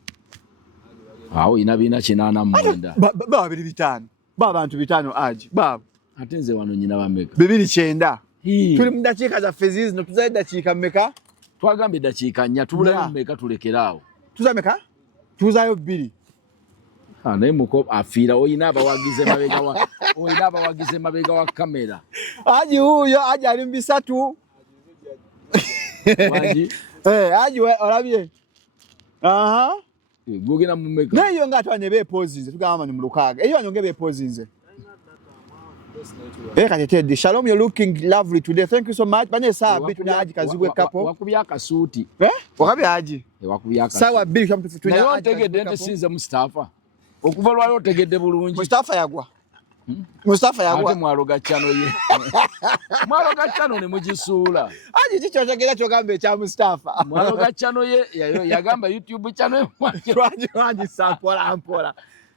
Awo inabina kinana mwenda. Baba 5. Baba abantu 5 aje. Baba. Atenze wano nyina bameka. 209. Tuli mu dakiika za fezizi no tuzaye dakiika mmeka? Twagambe dakiika 4 tubula mmeka tulekeraawo. Tuzameka? Tuzayo 2. Naye muko afira oyina abawagize mabega wa kamera. Aji huyo aje ali 3. Waji? Aji olabye. Aha. Gugina mumeka. Nayo ngatwane bepozinze tugamba ni mulukaaga. Eyo anyonge bepozinze. Katete, Shalom, you're looking lovely today. Thank you so much. Bane saa bitu na aji kazibwe kapo. Wakubya kasuti. Wakabi aji. Wakubya kasuti. Sawa bitu shamu tufutuna aji. Nayo otegedde nti sinze Mustafa. Okuva lwali otegedde bulungi. Mustafa yagwa. Mustafa yagwa. Ate mwaloga chano ye. Mwaloga chano ne mugisuula. Aji chicho chagera chogambe cha Mustafa. Mwaloga chano ye yagamba YouTube channel mwanje. Waji sampola ampola.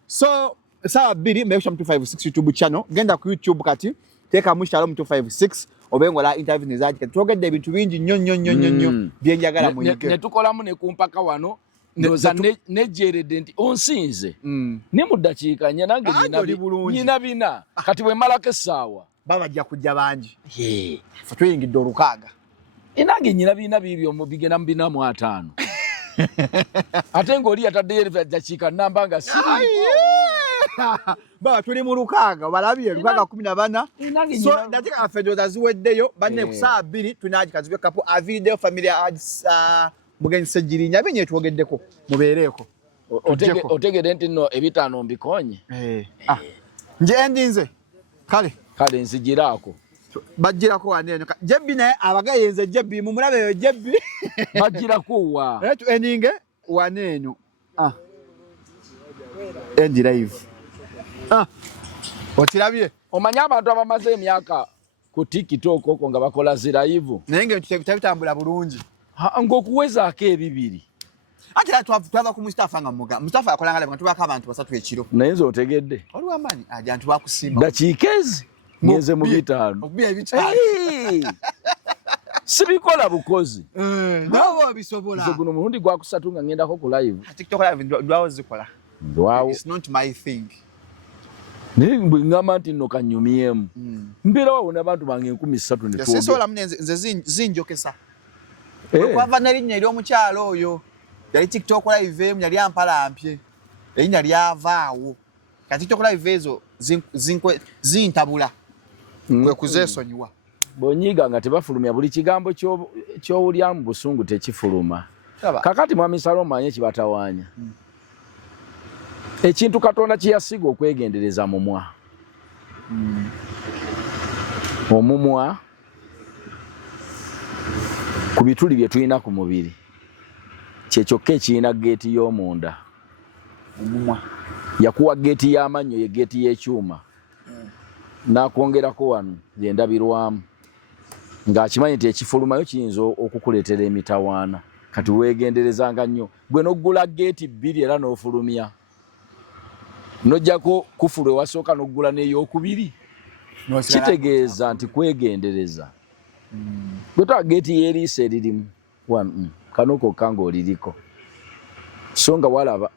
So sawa 2 make sure 256 YouTube channel genda ku YouTube kati teka mu Shalom 256 obengola interview nezaji kati togedde ebintu bingi nnyo byenjagala mu yike ne tukolamu ne kumpaka wano ndoza nejeredde nti onsinze ne mu dakiika 4 nange nyina bina kati bwe malako essaawa baba ajja kujja bangi fe tuyingidde olukaaga nange nyina bina bibyo mu bigenda mu 4 ate ng'oli yataddeyo dakiika namba nga siri Baba tuli mu lukaaga balabye lukaaga 14 so ndatika afedoza ziweddeyo banne ku saa 2 tunaji kazibwe kapo a video familia mugenyi Sejirinya benye tuogeddeko mubeereko otegede nti no ebitaano mbikonye nje endinze kale nzigiraako bajjirako waneno jebbi naye abagayenze jebbi mu mulabe yo jebbi bajjirako wa eninge waneno endi live otirabye omanya abantu abamaze emyaka ku TikTok oko nga bakola ziraivu naye ng'ebintu bitambula bulungi ng'okuwezaako ebibiri ate twava ku Mustafa nga Mustafa yakolanga live nga tubako abantu 3 ekiro naye nze otegedde oli wamaanyi ajantu bakusimba dakiika ezi ngeze mu 5 sibikola bukozi nawe obisobola nze guno mulundi gwakusatu nga ngendako ku live TikTok live ndwawo zikola ndwawo it's not my thing naye ngamba nti nno kanyumyemu mbeera wawona abantu bange 13 ne sisobola nze zinjokesa kwava n'erinnya ery'omukyalo oyo yali TikTok live emu yali ampalampye erinnya lyavaawo ka TikTok live ezo zintabula kwe kuzeesonyiwa bonyiga nga tebafulumya buli kigambo ky'owulya mu busungu tekifuluma kakati mwami Salomu anye kibatawaanya ekintu Katonda kiyasiga okwegendereza mumwa omumwa ku bituli bye tulina ku mubiri kyekyokka ekirina geeti y'omunda omumwa yakuwa geeti y'amannyo ye geeti y'ekyuma n'akwongerako wano yendabirwamu ng'akimanyi nti ekifulumayo kiyinza okukuleetera emitawaana kati weegenderezanga nnyo gwe n'oggula geeti 2 era n'ofulumya nojjako kufulu ewasooka n'oggula n'eyokubiri kitegeeza nti kwegendereza Gota geti yeri seririmu kanoko kango liriko songa walaba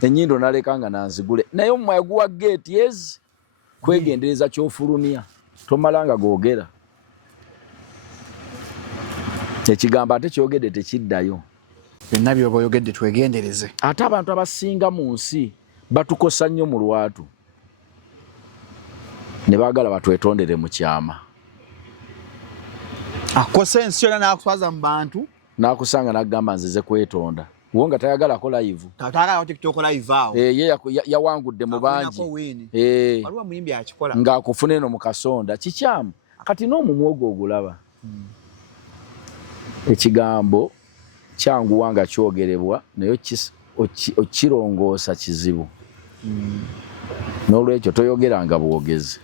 enyindo nalekanga nanzigule naye omwaguwa gate yes kwegendereza kyofulumya tomalanga googera ekigamba ate kyogedde tekiddayo byonna byoba oyogedde twegendereze ate abantu abasinga mu nsi batukosa nnyo mu lwatu ne baagala batwetondere mu kyama akosa ensi yonna n'akuswaza mu bantu n'akusanga n'agamba nzize kwetonda wo nga tayagalako live tatagala TikTok live awo ye yawangudde mu bangi waliwo muyimbi akikola ng'akufuna eno mu kasonda kikyamu kati n'omumwa ogwo ogulaba ekigambo kyanguwa nga kyogerebwa naye okirongoosa kizibu n'olwekyo toyogeranga bwogezi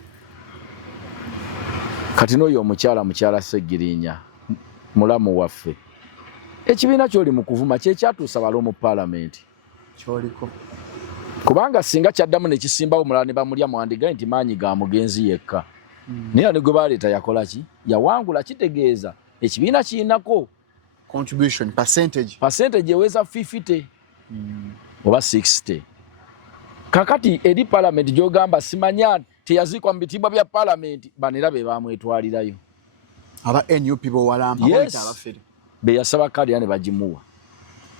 kati n'oyo omukyala Ssegirinya mulamu waffe ekibiina ky'oli mu kuvuma kyekyatuusa balo mu paalamenti kyoliko kubanga singa kyaddamu ne kisimbawo omulala ne bamulya mwandigaye nti maanyi ga mugenzi yekka naye ne gwe baleeta yakola ki yawangula kitegeeza ekibiina kirinako contribution percentage eweza 50 oba 60 kakati eri paalamenti gy'ogamba simanya teyaziikwa mu bitiibwa bya paalamenti banera be bamwetwalirayo aba NUP bowalampa yes. abafere beyasaba kadi ne bagimuwa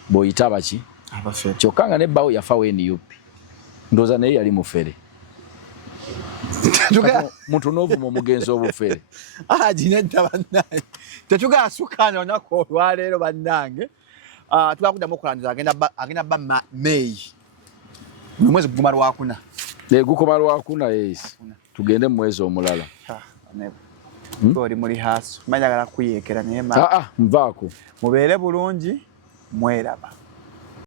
boyita baki abafere kyokka nga nebbawo yafawo NUP ndooza naye yali mufere muntu n'ovuma omugenzi obufere ginedda bannange tetugasukana olunaku olwaleero bannange tugakuddamu okulandiza agenda bba May mwezi guguma Lwakuna gukoma Lwakuna yes tugende mu mwezi omulala oli muli haaso manyagala kuyeekera naye nvaako mubeere bulungi mweraba